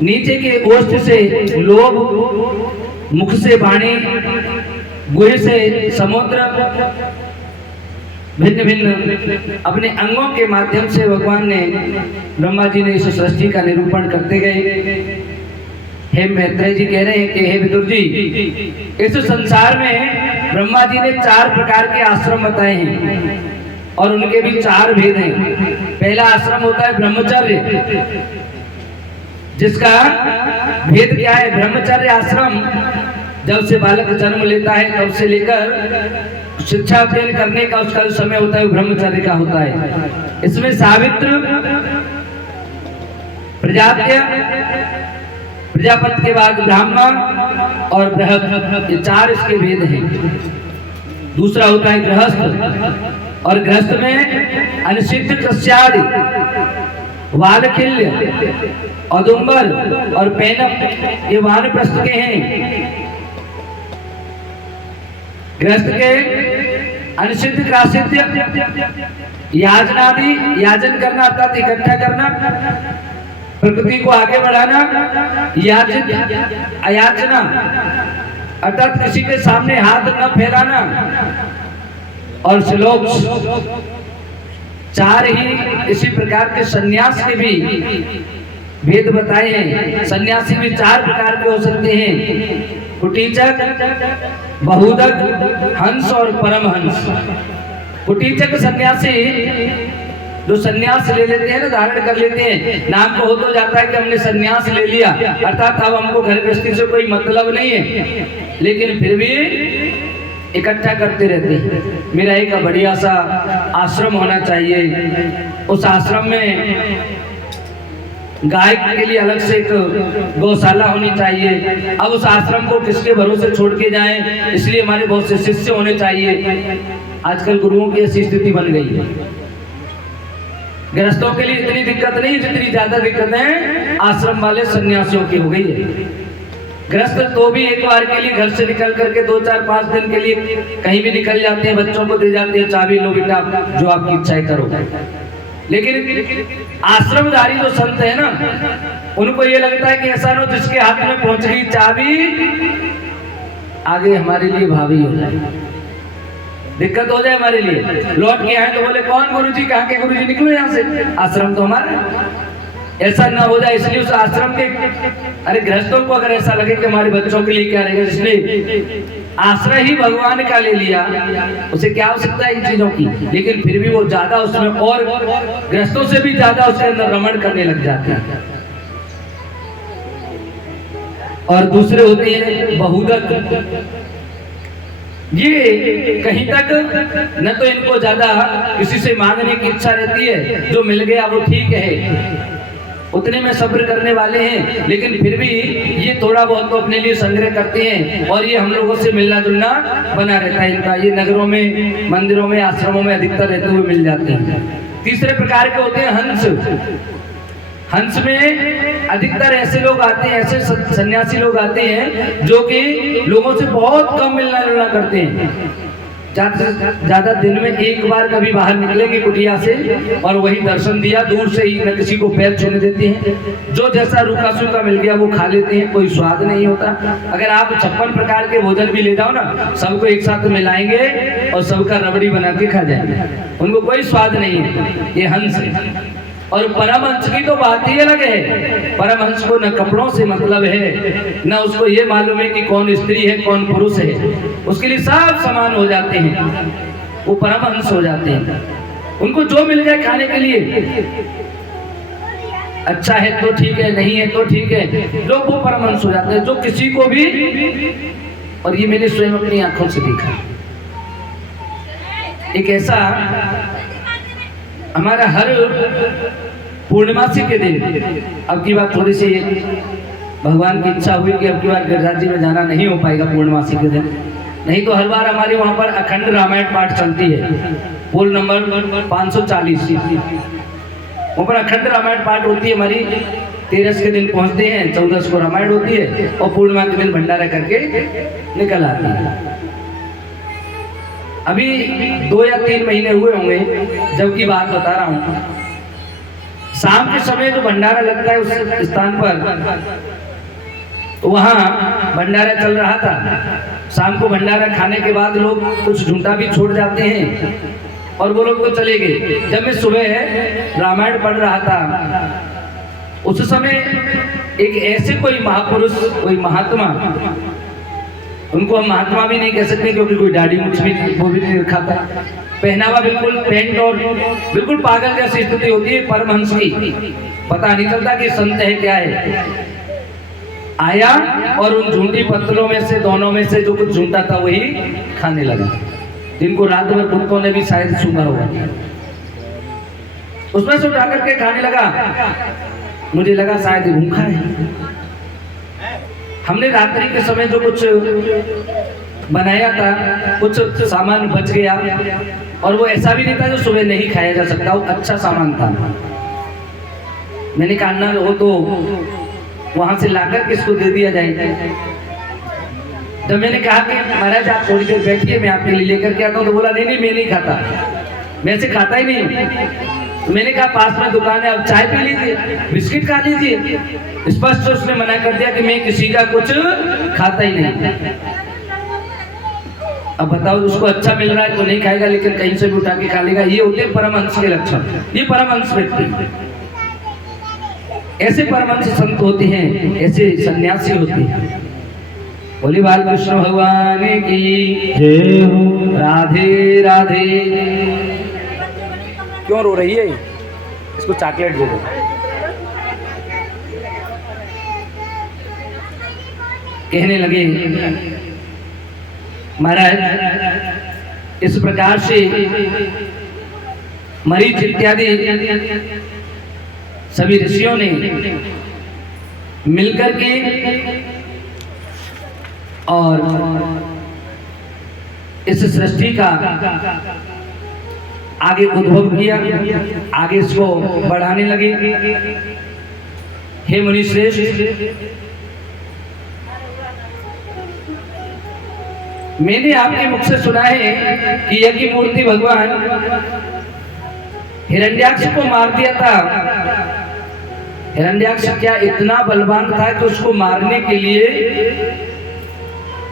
नीचे के ओष्ठ से लोभ, मुख से वाणी, गुह से समुद्र, भिन्न भिन्न अपने अंगों के माध्यम से भगवान ने, ब्रह्मा जी ने इस सृष्टि का निरूपण करते गए। हे मैत्रेय जी कह रहे हैं कि हे विदुर जी, इस संसार में ब्रह्मा जी ने 4 प्रकार के आश्रम बताए हैं और उनके भी 4 भेद हैं। पहला आश्रम होता है ब्रह्मचर्य, जिसका भेद क्या है? ब्रह्मचर्य आश्रम जब से बालक जन्म लेता है तब से लेकर शिक्षा अध्ययन करने का उसका जो समय होता है वो ब्रह्मचर्य का होता है। इसमें सावित्र, प्रजाप्य, प्रजापति के बाद ब्राह्मण और बृहत, ये 4 इसके वेद हैं। दूसरा होता है गृहस्थ, और गृहस्थ में अनिषिद्ध, कृष्यादि, वालकिल्य, औदुंबर और पैनप, ये वानप्रस्थ के हैं। गृहस्थ के अनिषिद्ध, क्रासिद्ध, याजनादि, याजन करना अर्थात इकट्ठा करना, प्रकृति को आगे बढ़ाना, याजित, अयाचना अर्थात किसी के सामने हाथ न फैलाना, और श्लोक। 4 ही इसी प्रकार के सन्यास के भी भेद बताए हैं। सन्यासी भी 4 प्रकार के हो सकते हैं, कुटीचक, बहुदक, हंस और परमहंस। कुटीचक सन्यासी जो सन्यास ले लेते हैं ना, धारण कर लेते हैं, नाम को हो तो जाता है कि हमने सन्यास ले लिया, अर्थात अब हमको घर गृहस्थी से कोई मतलब नहीं है, लेकिन फिर भी इकट्ठा करते रहते हैं। मेरा एक बढ़िया सा आश्रम होना चाहिए, उस आश्रम में गाय के लिए अलग से एक गौशाला होनी चाहिए। अब उस आश्रम को किसके भरोसे छोड़ के जाएं, इसलिए हमारे बहुत से शिष्य होने चाहिए। आजकल गुरुओं की ऐसी स्थिति बन गई है। गृहस्थों के लिए इतनी दिक्कत नहीं, जितनी ज्यादा दिक्कतें आश्रम वाले सन्यासियों की हो गई है। गृहस्थ तो भी एक बार के लिए घर से निकल करके 2, 4, 5 दिन के लिए कहीं भी निकल जाते हैं, बच्चों को दे जाते हैं, चाबी लो बेटा जो आपकी इच्छा करो। लेकिन आश्रमधारी जो संत है ना, उनको ये लगता है कि ऐसा ना जिसके हाथ में पहुंच गई चाबी, आगे हमारे लिए भावी हो जाए, दिक्कत हो जाए हमारे लिए। लौट के आए तो बोले कौन गुरुजी, कहाँ के गुरुजी, निकलो यहाँ से, आश्रम तो हमारा। ऐसा ना हो जाए, इसलिए उस आश्रम के अरे गृहस्थों को अगर ऐसा लगे कि हमारे बच्चों के लिए क्या रहेगा, जिसने आश्रय ही भगवान का ले लिया, उसे क्या आवश्यकता है इन चीजों की, लेकिन फिर भी वो ज्यादा उसमें और गृहस्थों से भी ज्यादा उसके अंदर रमण करने लग जाते हैं। और दूसरे होते हैं बहुदक। ये कहीं तक न तो इनको ज्यादा किसी से मांगने की इच्छा रहती है, जो मिल गया वो ठीक है, उतने में सब्र करने वाले हैं, लेकिन फिर भी ये थोड़ा बहुत तो अपने लिए संग्रह करते हैं, और ये हम लोगों से मिलना जुलना बना रहता है इनका। ये नगरों में, मंदिरों में, आश्रमों में अधिकतर रहते हुए मिल जाते हैं। तीसरे प्रकार के होते हैं हंस। हंस में अधिकतर ऐसे लोग आते हैं, ऐसे सन्यासी लोग आते हैं जो कि लोगों से बहुत कम मिलना जुलना करते हैं। ज्यादा दिन में एक बार कभी बाहर निकलेंगे कुटिया से, और वही दर्शन दिया, दूर से ही न किसी को पैर छूने देते हैं, जो जैसा रूखा सूखा मिल गया वो खा लेते हैं, कोई स्वाद नहीं होता। अगर आप 56 प्रकार के भोजन भी ले जाओ ना, सबको एक साथ मिलाएंगे और सबका रबड़ी बना के खा जाएंगे, उनको कोई स्वाद नहीं है। ये हंस है। और परमहंस की तो बात ही अलग है। परमहंस को न कपड़ों से मतलब है, न उसको ये मालूम है कि कौन स्त्री है कौन पुरुष है, उसके लिए सब समान हो जाते हैं, वो परमहंस हो जाते हैं। उनको जो मिल जाए खाने के लिए, अच्छा है तो ठीक है, नहीं है तो ठीक है, लोग वो परमहंस हो जाते हैं, जो किसी को भी। और ये मैंने स्वयं अपनी आंखों से देखा। एक ऐसा हमारा हर पूर्णिमासी के दिन, अब की बात थोड़ी सी भगवान की इच्छा हुई कि अब की बार गिरिराज जी में जाना नहीं हो पाएगा पूर्णिमासी के दिन, नहीं तो हर बार हमारे वहाँ पर अखंड रामायण पाठ चलती है। पोल नंबर 540 वहाँ पर अखंड रामायण पाठ होती है हमारी। 13 के दिन पहुँचते हैं, 14 को रामायण होती है, और पूर्णिमा के दिन भंडारा करके निकल आते हैं। अभी 2 या 3 महीने हुए होंगे जब की बात बता रहा हूँ। शाम के समय जो भंडारा लगता है उस स्थान पर, तो वहाँ भंडारा चल रहा था। शाम को भंडारा खाने के बाद लोग कुछ झूठा भी छोड़ जाते हैं, और वो लोग तो चले गए। जब मैं सुबह रामायण पढ़ रहा था, उस समय एक ऐसे कोई महापुरुष, कोई महात्मा, उनको हम महात्मा भी नहीं कह सकते क्योंकि कोई दाढ़ी मुछ भी वो भी नहीं रखा था, पहनावा बिल्कुल पेंट और बिल्कुल पागल जैसी स्थिति होती है परमहंस की, पता नहीं चलता कि संत है क्या है। आया और उन झूठी पत्तलों में से, दोनों में से जो कुछ झूठा था वही खाने लगा, जिनको रात भर कुत्तों ने भी शायद सूंघा होगा, उसमें से उठा करके खाने लगा। मुझे लगा शायद भूखा है, हमने रात्रि के समय जो कुछ बनाया था, कुछ सामान बच गया, और वो ऐसा भी नहीं था जो सुबह नहीं खाया जा सकता, वो अच्छा सामान था। मैंने कहा ना हो तो वहां से लाकर किसको दे दिया जाएगा। तो मैंने कहा कि महाराज आप थोड़ी देर बैठिए, मैं आपके लिए लेकर के आता हूँ। तो बोला नहीं नहीं मैं नहीं खाता, मैं ऐसे खाता ही नहीं हूँ। तो मैंने कहा पास में दुकान है, अब चाय पी लीजिए, बिस्किट खा लीजिए। स्पष्ट उसने मना कर दिया कि मैं किसी का कुछ खाता ही नहीं। अब बताओ उसको अच्छा मिल रहा है तो नहीं खाएगा, लेकिन कहीं से भी उठा के खा लेगा। ये होते हैं परमहंस के लक्षण, ये परमहंस व्यक्ति, ऐसे परमहंस संत होते हैं, ऐसे सन्यासी होते हैं। बोली बाल कृष्ण भगवान की जय हो। राधे राधे। क्यों रो रही है? इसको चॉकलेट दे दो। कहने लगे महाराज इस प्रकार से मरीच इत्यादि सभी ऋषियों ने मिलकर के और इस सृष्टि का आगे उद्भव किया, आगे इसको बढ़ाने लगे। हे मुनि श्रेष्ठ, मैंने आपके मुख से सुना है कि यज्ञ मूर्ति भगवान हिरण्याक्ष को मार दिया था। हिरण्याक्ष क्या इतना बलवान था कि उसको मारने के लिए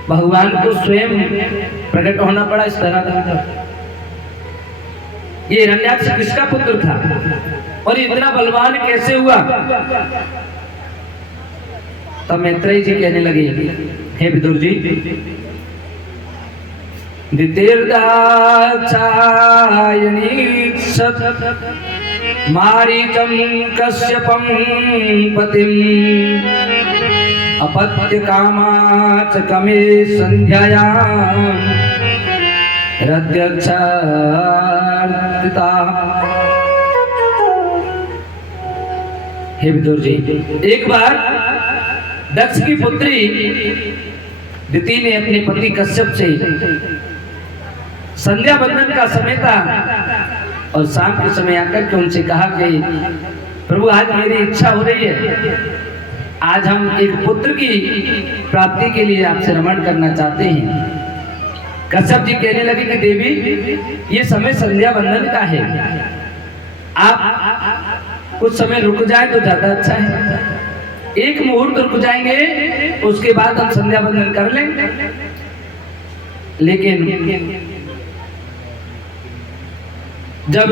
भगवान को स्वयं प्रकट होना पड़ा। इस तरह था ये हिरण्याक्ष किसका पुत्र था और इतना बलवान कैसे हुआ? तब मैत्रेय जी कहने लगे, हे विदुर जी, दितिर्दाक्षायणीक्षत मारीचं कश्यपं पतिम् अपत्य कामाच कमे संध्यायां हृदयक्षार्तिता। हे विदुर जी, एक बार दक्ष की पुत्री दिति ने अपने पति कश्यप से संध्या बंदन का समय था और शाम के समय आकर के उनसे कहा कि प्रभु आज मेरी इच्छा हो रही है, आज हम एक पुत्र की प्राप्ति के लिए आपसे रमण करना चाहते हैं। कश्यप जी कहने लगे कि देवी ये समय संध्या बंदन का है, आप कुछ समय रुक जाए तो ज्यादा अच्छा है। एक मुहूर्त रुक जाएंगे, उसके बाद हम संध्या बंदन कर लेंगे। लेकिन जब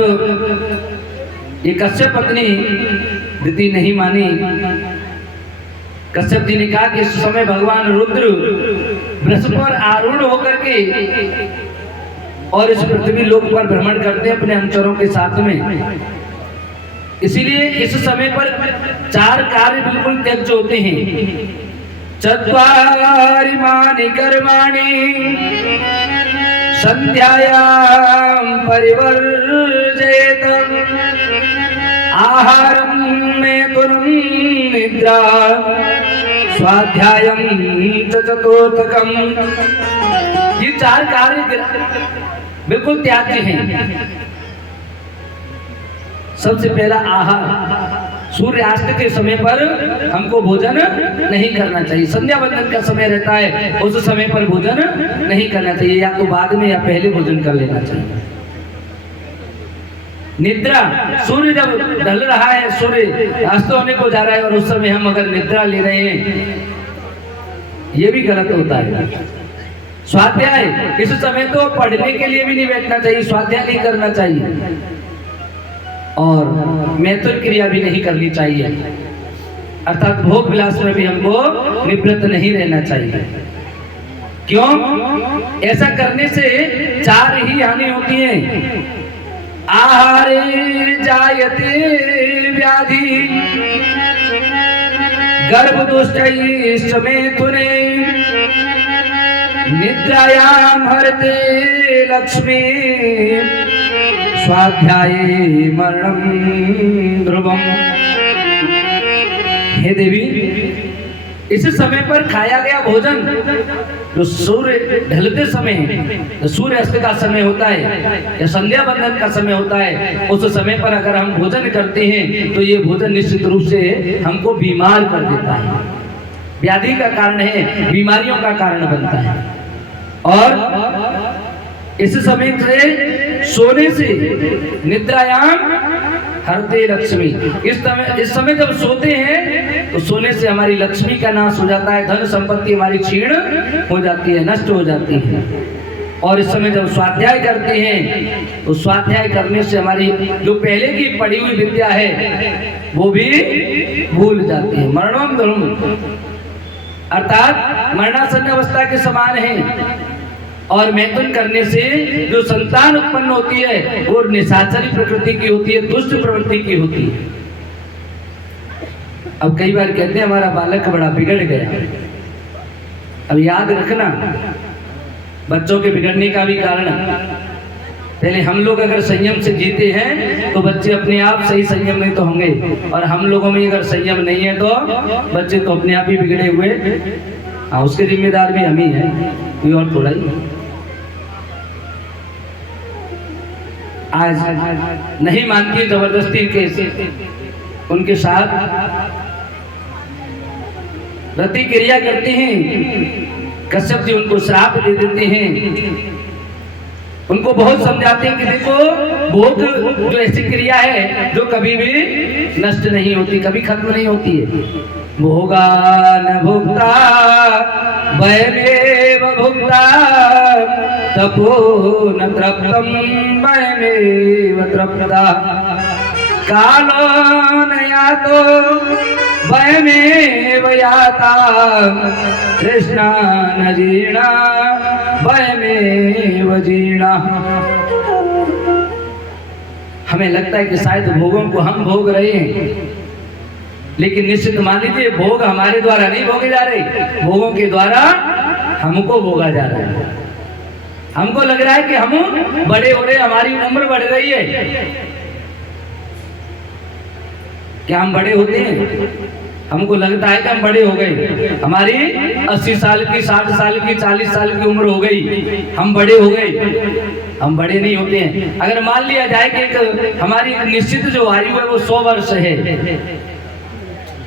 ये कश्यप पत्नी दिति नहीं मानी, कश्यप जी ने कहा कि इस समय भगवान रुद्र वृष पर आरूढ़ होकर के और इस पृथ्वी लोक पर भ्रमण करते हैं अपने अनुचरों के साथ में, इसीलिए इस समय पर चार कार्य बिल्कुल त्यज होते हैं। चत्वारि मानि कर्माणि संध्यायां परिवर्जयेत आहारं मेथुनं निद्रा स्वाध्यायं च चतुर्थकम्। ये चार कार्य बिल्कुल त्याज्य हैं। सबसे पहला आहार, सूर्यास्त के समय पर हमको भोजन नहीं करना चाहिए। संध्या बंदन का समय रहता है, उस समय पर भोजन नहीं करना चाहिए, या तो बाद में या पहले भोजन कर लेना चाहिए। निद्रा, सूर्य जब ढल रहा है, सूर्य अस्त होने को जा रहा है और उस समय हम अगर निद्रा ले रहे हैं, ये भी गलत होता है। स्वाध्याय, इस समय तो पढ़ने के लिए भी नहीं बैठना चाहिए, स्वाध्याय नहीं करना चाहिए और मैथुन क्रिया भी नहीं करनी चाहिए, अर्थात भोग विलास में भी हमको निवृत्त नहीं रहना चाहिए। क्यों? ऐसा करने से चार ही हानि होती हैं। आहारे जायते व्याधि, गर्भदोषैश्च मैथुने, निद्रायां हरते लक्ष्मी, स्वाध्याये मरणं ध्रुवम्। हे देवी, इस समय पर खाया गया भोजन जो सूर्य ढलते समय, जो सूर्य अस्त का समय होता है या संध्या बंदन का समय होता है, उस समय पर अगर हम भोजन करते हैं तो ये भोजन निश्चित रूप से हमको बीमार कर देता है, व्याधि का कारण है, बीमारियों का कारण बनता है। और इस समय से सोने से निद्रायाम हरते लक्ष्मी, इस समय जब सोते हैं तो सोने से हमारी लक्ष्मी का नाश हो जाता है, धन संपत्ति हमारी क्षीण हो जाती है, नष्ट हो जाती है। और इस समय जब स्वाध्याय करते हैं तो स्वाध्याय करने से हमारी जो पहले की पढ़ी हुई विद्या है वो भी भूल जाती है। मरणम धर्म अर्थात मरणासन्न अवस्था के समान है। और मैथुन करने से जो संतान उत्पन्न होती है वो निशाचरी प्रकृति की होती है, दुष्ट प्रवृत्ति की होती है। अब कई बार कहते हैं हमारा बालक बड़ा बिगड़ गया। अब याद रखना, बच्चों के बिगड़ने का भी कारण पहले हम लोग अगर संयम से जीते हैं तो बच्चे अपने आप सही संयम नहीं तो होंगे, और हम लोगों में अगर संयम नहीं है तो बच्चे तो अपने आप ही बिगड़े हुए। हाँ, उसके जिम्मेदार भी हम ही हैं, कोई और थोड़ा ही। आज नहीं मानती जबरदस्ती के उनके साथ रति क्रिया करते हैं। कश्यप जी उनको श्राप दे देते हैं, उनको बहुत समझाते हैं कि देखो भोग जो ऐसी क्रिया है जो कभी भी नष्ट नहीं होती, कभी खत्म नहीं होती है। भोगा न भुक्ता वयमेव भुक्ता तपो न तृप्तम वयमेव तृप्ता कालो न यातो वयमेव याता कृष्णा न जीर्णा वयमेव जीर्णा। हमें लगता है कि शायद भोगों को हम भोग रहे हैं, लेकिन निश्चित मान लीजिए भोग हमारे द्वारा नहीं भोगे जा रहे, भोगों के द्वारा हमको भोगा जा रहा है। हमको लग रहा है कि हम बड़े हो रहे, हमारी उम्र बढ़ रही है। क्या हम बड़े होते हैं? हमको लगता है कि हम बड़े हो गए, हमारी 80 साल की, 60 साल की, 40 साल की उम्र हो गई, हम बड़े हो गए। हम बड़े नहीं होते हैं। अगर मान लिया जाए कि एक हमारी एक निश्चित जो आयु है वो 100 वर्ष है,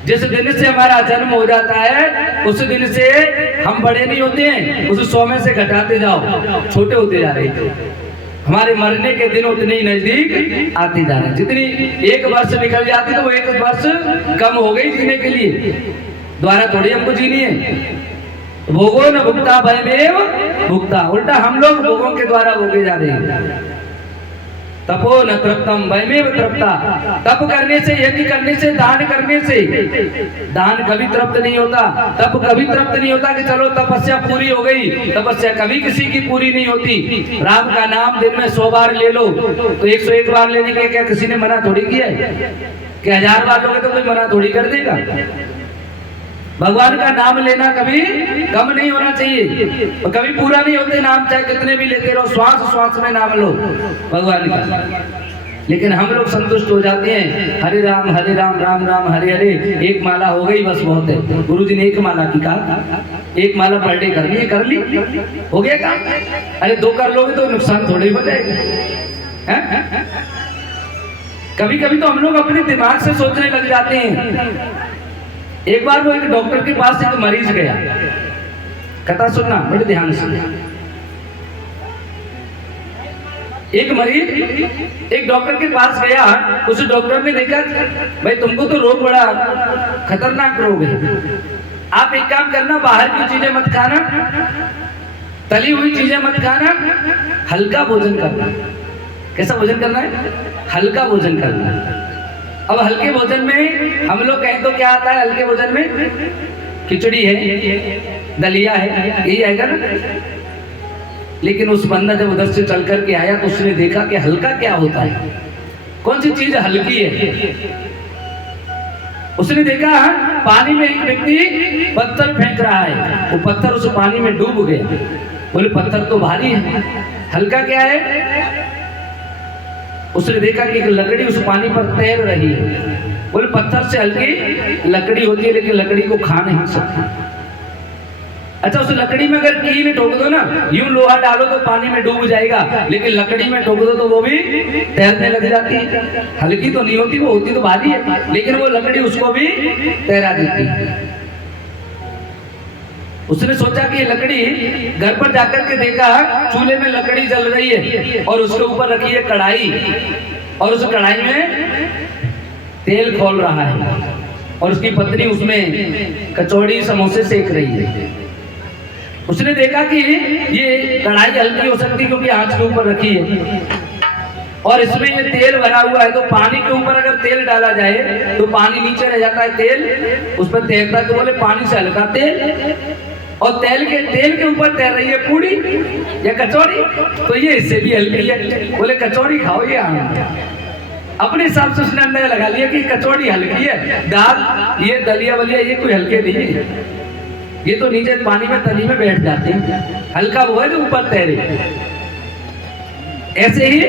जिस दिन से हमारा जन्म हो जाता है उस दिन से हम बड़े नहीं होते हैं, उस 100 में से घटाते जाओ, छोटे होते जा रहे हैं। हमारे मरने के दिन उतने ही नजदीक आते जा रहे हैं। जितनी एक वर्ष निकल जाती तो वो एक वर्ष कम हो गई जीने के लिए, द्वारा थोड़ी हमको जीनी है। भोगो न भुक्ता वयमेव भुक्ता, उल्टा हम लोग भोगों के द्वारा भोगे जा रहे हैं। तपो न तृप्तम वयमेव तृप्ता, तप करने से, यज्ञ करने से, दान करने से दान कभी तृप्त नहीं होता, तप कभी तृप्त नहीं होता कि चलो तपस्या पूरी हो गई। तपस्या कभी किसी की पूरी नहीं होती। राम का नाम दिन में 100 बार ले लो तो 101 बार लेने के क्या किसी ने मना थोड़ी किया है? कि 1000 बार लोगे तो कोई मना थोड़ी कर देगा। भगवान का नाम लेना कभी कम नहीं होना चाहिए, और कभी पूरा नहीं होते नाम, चाहे कितने भी लेते रहो, श्वास श्वास में नाम लो भगवान का। लेकिन हम लोग संतुष्ट हो जाते हैं, हरे राम राम राम हरे हरे, एक माला हो गई बस बहुत है। गुरु जी ने एक माला की कहा, एक माला पर डे करनी है, कर ली, हो गया काम। अरे 2 कर लोगे तो नुकसान थोड़े ही हो जाएगा। कभी कभी तो हम लोग अपने दिमाग से सोचने लग जाते हैं। एक बार वो एक डॉक्टर के पास एक मरीज गया, कथा सुनना बड़े ध्यान से। एक मरीज एक डॉक्टर के पास गया, उस डॉक्टर ने देखा भाई तुमको तो रोग बड़ा खतरनाक रोग है, आप एक काम करना, बाहर की चीजें मत खाना, तली हुई चीजें मत खाना, हल्का भोजन करना। कैसा भोजन करना है? हल्का भोजन करना है। अब हल्के भोजन में हम लोग कहें तो क्या आता है? हल्के भोजन में खिचड़ी है, दलिया है, यही आएगा ना। लेकिन उस बंदा जब उधर से चल करके आया तो उसने देखा कि हल्का क्या होता है, कौन सी चीज हल्की है। उसने देखा पानी में एक व्यक्ति पत्थर फेंक रहा है, वो पत्थर उस पानी में डूब गया। बोले पत्थर तो भारी है, हल्का क्या है? उसने देखा कि एक लकड़ी उस पानी पर तैर रही है। बोले पत्थर से हल्की लकड़ी होती है लेकिन लकड़ी को खा नहीं सकती। अच्छा, उस लकड़ी में अगर कील ठोक दो ना, यूं लोहा डालो तो पानी में डूब जाएगा, लेकिन लकड़ी में ठोक दो तो वो भी तैरने लग जाती है। हल्की तो नहीं होती, वो होती तो भारी है, लेकिन वो लकड़ी उसको भी तैरा देती है। उसने सोचा कि ये लकड़ी, घर पर जाकर के देखा चूल्हे में लकड़ी जल रही है और उसके ऊपर रखी है कढ़ाई, और उस कढ़ाई में तेल खौल रहा है और उसकी पत्नी उसमें कचौड़ी समोसे सेक रही है। उसने देखा कि ये कढ़ाई हल्की हो सकती क्योंकि आंच के ऊपर रखी है, और इसमें ये तेल भरा हुआ है, तो पानी के ऊपर अगर तेल डाला जाए तो पानी नीचे रह जाता है, तेल उस पर तैरता है। तो बोले पानी से हल्का तेल, और तेल के ऊपर तैर रही है पूड़ी या कचौड़ी, तो ये इससे भी हल्की है। बोले कचौड़ी खाओ ये अपने हिसाब से उसने अंदाजा लगा लिया कि कचौड़ी हल्की है, दाल ये दलिया वलिया ये कोई हल्के नहीं है, ये तो नीचे पानी में तली में बैठ जाते हैं, हल्का वो है जो ऊपर तैरे। ऐसे ही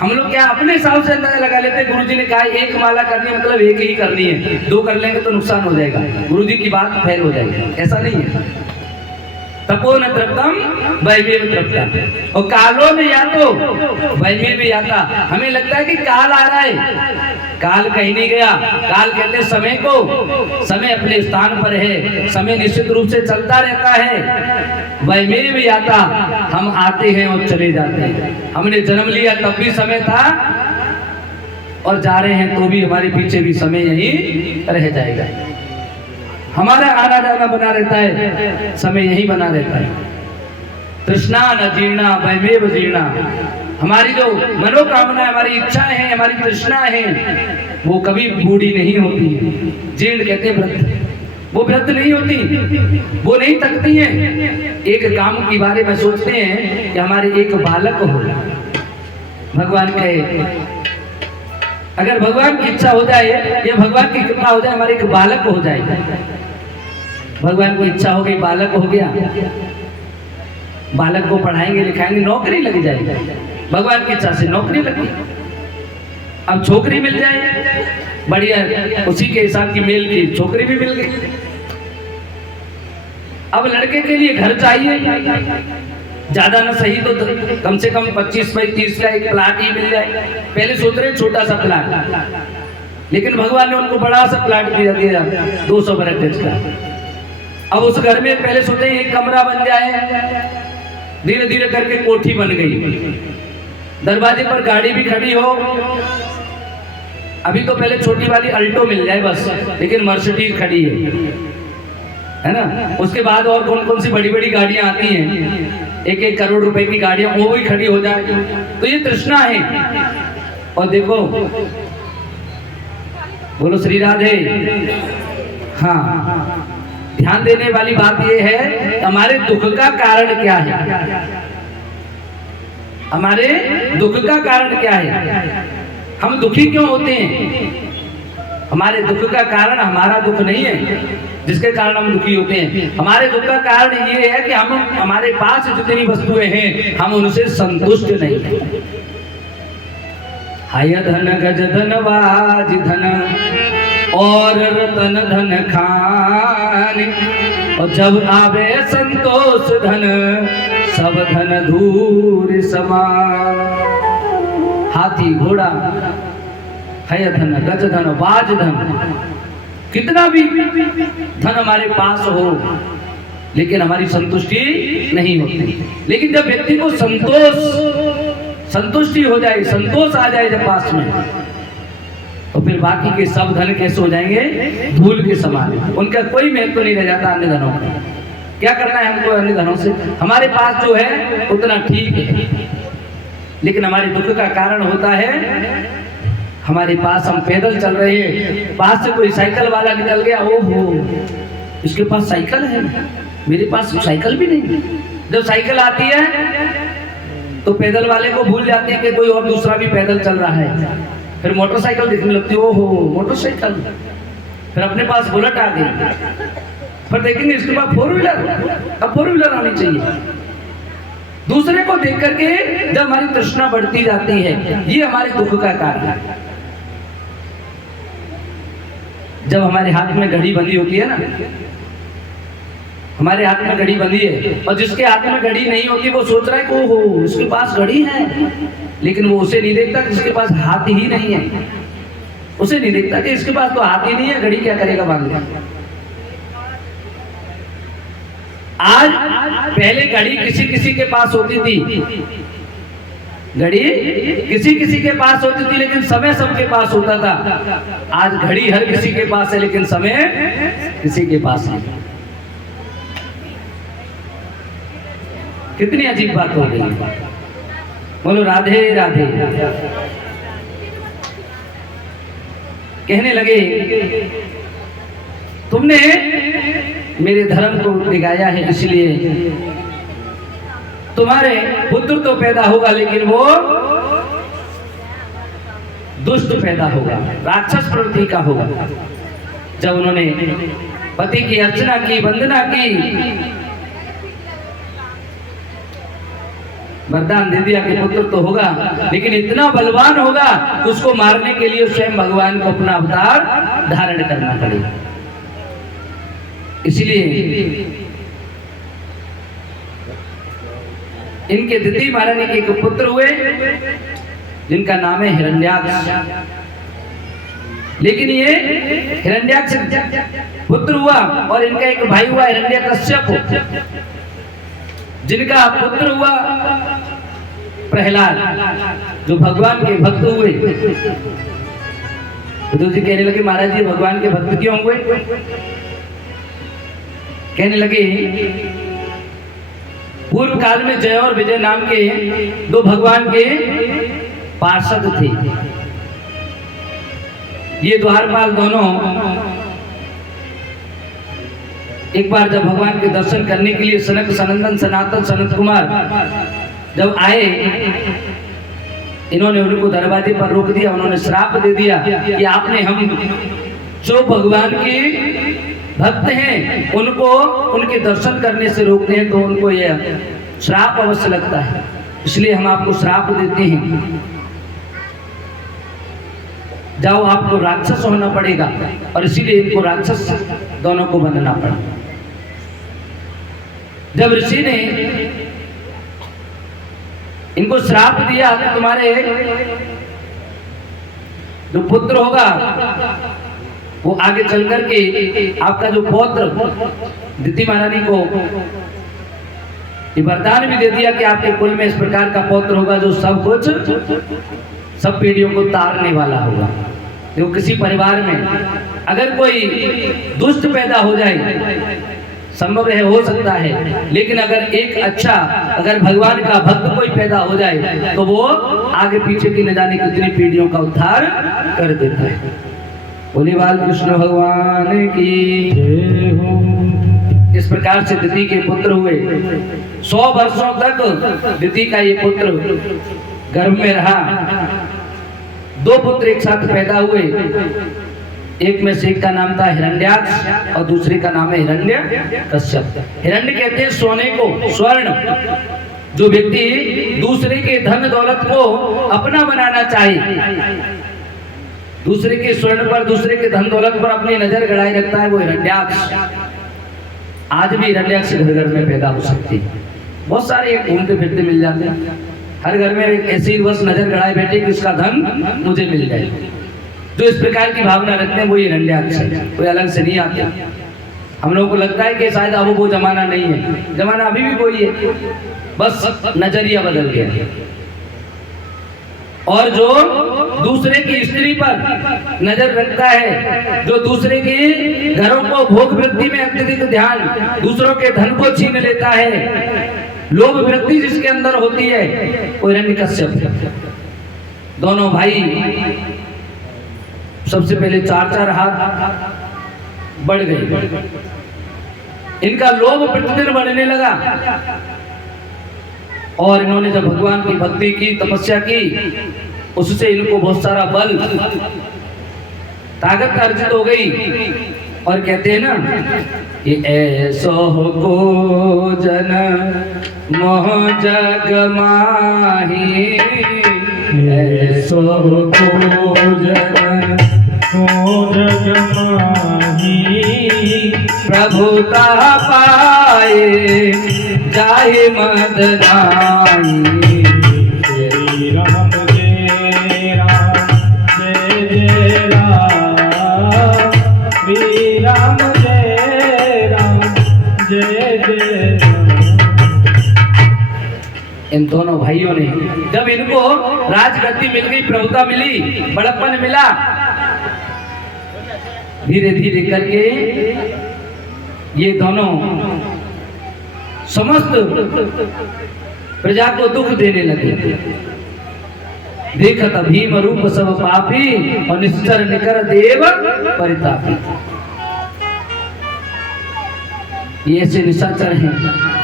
हम लोग क्या अपने हिसाब से अंदाजा लगा लेते हैं। गुरुजी ने कहा एक माला करनी है मतलब एक ही करनी है, दो कर लेंगे तो नुकसान हो जाएगा, गुरुजी की बात फेल हो जाएगी। ऐसा नहीं है। तपो न तृप्तम वैमेव तृप्ता, और कालो में या तो वैमेव याता। हमें लगता है कि काल आ रहा है, काल कहीं नहीं गया। काल कहते हैं समय को, समय अपने स्थान पर है, समय निश्चित रूप से चलता रहता है। वैमेव याता, हम आते हैं और चले जाते हैं। हमने जन्म लिया तब भी समय था, और जा रहे हैं तो भी हमारे पीछे भी समय यही रह जाएगा। हमारा आना जाना बना रहता है, समय यही बना रहता है। तृष्णा न जीर्णा वैमेव जीर्णा, हमारी जो मनोकामना, हमारी इच्छाएं हैं, हमारी तृष्णा है, वो कभी बूढ़ी नहीं होती। जीर्ण कहते हैं वृद्ध, वो वृद्ध नहीं होती, वो नहीं थकती हैं। एक काम के बारे में सोचते हैं कि हमारे एक बालक हो। भगवान कहे अगर भगवान की इच्छा हो जाए या भगवान की कृपा हो जाए, हमारे एक बालक हो जाए। भगवान की इच्छा हो गई, बालक हो गया, बालक को पढ़ाएंगे लिखाएंगे, नौकरी लग जाएगी। भगवान की इच्छा से नौकरी लगी, अब छोकरी मिल जाए बढ़िया, उसी के हिसाब की मेल की छोकरी भी मिल गई। अब लड़के के लिए घर चाहिए, ज्यादा ना सही तो कम से कम 25 बाई 30 का एक प्लाट ही मिल जाए। पहले सोच रहे छोटा सा प्लाट, लेकिन भगवान ने उनको बड़ा सा प्लाट दिया 200 वर्ग गज का। अब उस घर में पहले सोचे एक कमरा बन जाए, धीरे धीरे करके कोठी बन गई, दरवाजे पर गाड़ी भी खड़ी हो। अभी तो पहले छोटी वाली अल्टो मिल जाए बस, लेकिन मर्सिडीज खड़ी है ना। उसके बाद और कौन कौन सी बड़ी बड़ी गाड़ियां आती हैं, 1-1 करोड़ रुपए की गाड़ियां, वो भी खड़ी हो जाए। तो ये तृष्णा है। और देखो, बोलो श्री राधे। हाँ, ध्यान देने वाली बात यह है हमारे दुख का कारण क्या है, हमारे दुख का कारण क्या है, हम दुखी क्यों होते हैं। हमारे दुख का कारण हमारा दुख नहीं है जिसके कारण हम दुखी होते हैं। हमारे दुख का कारण ये है कि हम, हमारे पास जितनी वस्तुएं हैं हम उनसे संतुष्ट नहीं हैं। हाय धन गज धन वाज धन और रतन धन खान, और जब आवे संतोष धन सब धन धूर समान। हाथी घोड़ा, हय धन गज धन वाज धन, कितना भी धन हमारे पास हो लेकिन हमारी संतुष्टि नहीं होती। लेकिन जब व्यक्ति को संतुष्टि हो जाए, संतोष आ जाए जब पास में, तो फिर बाकी के सब धन कैसे हो जाएंगे, धूल के समान। उनका कोई महत्व नहीं रह जाता अन्य धनों का। क्या करना है हमको अन्य धनों से, हमारे पास जो है उतना ठीक है, लेकिन हमारे दुख का कारण होता है हमारे पास, हम पैदल चल रहे हैं, पास से कोई साइकिल वाला निकल गया, ओहो इसके पास साइकिल है, मेरे पास साइकिल भी नहीं। जब साइकिल आती है तो पैदल वाले को भूल जाते हैं कि कोई और दूसरा भी पैदल चल रहा है, फिर मोटरसाइकिल दिखने लगती है, ओहो मोटरसाइकिल। फिर अपने पास बुलेट आ गई, फिर देखेंगे इसके पास 4 व्हीलर, अब 4 व्हीलर आनी चाहिए। दूसरे को देख करके जब हमारी तृष्णा बढ़ती जाती है, ये हमारे दुख का कारण है। जब हमारे हाथ में घड़ी बंधी होती है ना, हमारे हाथ में घड़ी बंधी है और जिसके हाथ में घड़ी नहीं होती वो सोच रहा है कि ओहो उसके पास घड़ी है, लेकिन वो उसे नहीं देखता कि इसके पास हाथ ही नहीं है। उसे नहीं देखता कि इसके पास तो हाथ ही नहीं है, घड़ी क्या करेगा बांध के। आज पहले घड़ी किसी किसी के पास होती थी, घड़ी किसी किसी के पास होती थी, लेकिन समय सबके पास होता था। आज घड़ी हर किसी के पास है, लेकिन समय किसी के पास नहीं। कितनी अजीब बात हो गई। बोलो राधे राधे। कहने लगे तुमने मेरे धर्म को दिखाया है, इसलिए तुम्हारे पुत्र तो पैदा होगा, लेकिन वो दुष्ट पैदा होगा, राक्षस प्रवृत्ति का होगा। जब उन्होंने पति की अर्चना की, वंदना की, वरदान दे दिया कि पुत्र तो होगा, लेकिन इतना बलवान होगा कि उसको मारने के लिए स्वयं भगवान को अपना अवतार धारण करना पड़ेगा। इसलिए इनके दिति महारानी के एक पुत्र हुए जिनका नाम है हिरण्याक्ष। लेकिन ये हिरण्याक्ष पुत्र हुआ और इनका एक भाई हुआ हिरण्यकश्यप, जिनका पुत्र हुआ प्रहलाद, जो भगवान के भक्त हुए। तो जी कहने लगे महाराज जी भगवान के भक्त क्यों हुए? कहने लगे पूर्व काल में जय और विजय नाम के दो भगवान के पार्षद थे। ये द्वारपाल दोनों एक बार जब भगवान के दर्शन करने के लिए सनक सनंदन सनातन सनत कुमार जब आए, इन्होंने उनको दरवाजे पर रोक दिया। उन्होंने श्राप दे दिया कि आपने हम जो भगवान के भक्त हैं उनको उनके दर्शन करने से रोकते हैं, तो उनको यह श्राप अवश्य लगता है, इसलिए हम आपको श्राप देते हैं, जाओ आपको राक्षस होना पड़ेगा। और इसीलिए इनको राक्षस दोनों को बनना पड़ा। जब ऋषि ने इनको श्राप दिया कि तुम्हारे जो पुत्र होगा वो आगे चल करके आपका जो पौत्र, दिति महारानी को ये वरदान भी दे दिया कि आपके कुल में इस प्रकार का पौत्र होगा जो सब कुछ सब पीढ़ियों को तारने वाला होगा। देखो किसी परिवार में अगर कोई दुष्ट पैदा हो जाए, संभव है हो सकता है, लेकिन अगर एक अच्छा अगर भगवान का भक्त कोई पैदा हो जाए तो वो आगे पीछे की न जाने कितनी पीढ़ियों का उद्धार कर देता है। बोले बाल कृष्ण भगवान की जय हो। इस प्रकार से दिति के पुत्र हुए। 100 वर्षों तक दिति का ये पुत्र गर्भ में रहा। 2 पुत्र एक साथ पैदा हुए। एक में से एक का नाम था हिरण्याक्ष और दूसरे का नाम है हिरण्यकश्यप। हिरण्य कहते हैं सोने को, स्वर्ण। जो व्यक्ति दूसरे के धन दौलत को अपना बनाना चाहे, दूसरे के स्वर्ण पर, दूसरे के धन दौलत पर अपनी नजर गड़ाए रखता है, वो हिरण्याक्ष। आज भी हिरण्याक्ष घर घर में पैदा हो सकती है। बहुत सारे घूमते फिरते मिल जाते हैं। हर घर में ऐसी बस नजर गड़ाए बैठे कि इसका धन मुझे मिल जाए। जो इस प्रकार की भावना रखते हैं वो हिरण्याक्ष है, कोई अलग से नहीं आते। हम लोगों को लगता है कि शायद अब वो जमाना नहीं है, जमाना अभी भी वही है, बस नजरिया बदल गया। और जो दूसरे की स्त्री पर नजर रखता है, जो दूसरे के घरों को भोग वृत्ति में अत्यधिक ध्यान, दूसरों के धन को छीन लेता है, लोभ वृत्ति जिसके अंदर होती है, वो हिरण्यकश्यप। दोनों भाई सबसे पहले 4-4 हाथ बढ़ गए। इनका लोभ प्रतिदिन बढ़ने लगा और इन्होंने जब भगवान की भक्ति की, तपस्या की, उससे इनको बहुत सारा बल, ताकत अर्जित हो गई। और कहते हैं ना कि ऐसो को जन मोह जग माही, ऐसो को जन ओ जग माही प्रभुता पाए जाहे मद नाई। श्री राम जय राम जय जय राम श्री राम जय राम जय जय राम। इन दोनों भाइयों ने जब इनको राजगद्दी मिल गई, प्रभुता मिली, बड़प्पन मिला, धीरे धीरे करके ये दोनों समस्त प्रजा को दुख देने लगे। देखत भीम रूप सब पापी और निश्चर निकर देव परितापी। ये ऐसे निशाचर हैं,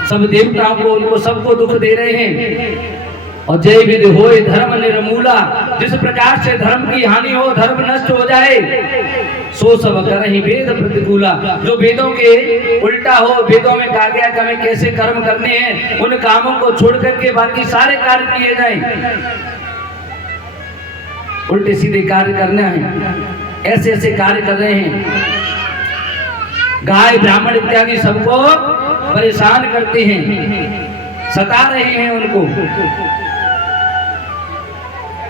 सब देवताओं को, उनको सबको दुख दे रहे हैं। और जय विधि होय धर्म निर्मूला, जिस प्रकार से धर्म की हानि हो, धर्म नष्ट हो जाए, सो सब करहि वेद प्रतिकूला। जो वेदों के उल्टा हो, वेदों में कहा गया कि हमें कैसे कर्म करने हैं, उन कामों को छोड़ करके बाकी सारे कार्य किए जाएं। उल्टे सीधे कार्य करना है, ऐसे ऐसे कार्य कर रहे हैं। गाय ब्राह्मण इत्यादि सबको परेशान करते हैं, सता रहे हैं उनको।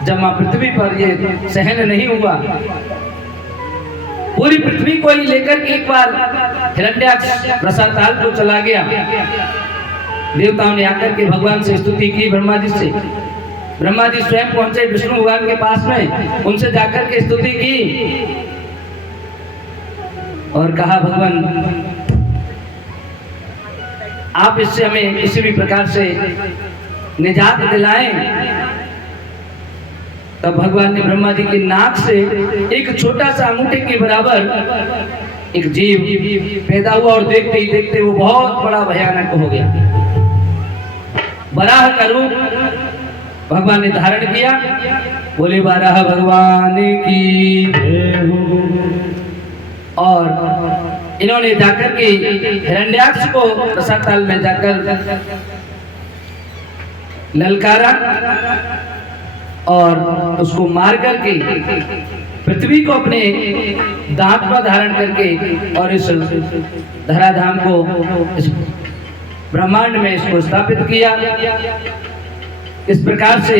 जब मां पृथ्वी पर ये सहन नहीं हुआ, पूरी पृथ्वी को ही लेकर के एक बार हिरण्याक्ष रसाताल को चला गया। देवताओं ने आकर के भगवान से स्तुति की, ब्रह्मा जी से। ब्रह्मा जी स्वयं पहुंचे विष्णु भगवान के पास में, उनसे जाकर के स्तुति की और कहा, भगवान आप इससे हमें किसी भी प्रकार से निजात दिलाएं। तब भगवान ने ब्रह्मा जी के नाक से एक छोटा सा अंगूठे के बराबर एक जीव पैदा हुआ और देखते ही देखते वो बहुत बड़ा भयानक हो गया। बराह का रूप भगवान ने धारण किया। बोले बराह भगवान की जय हो। और इन्होंने जाकर के हिरण्याक्ष को रसातल में जाकर ललकारा और उसको मार करके पृथ्वी को अपने दांत पर धारण करके और इस धराधाम को, इस ब्रह्मांड में इसको स्थापित किया। इस प्रकार से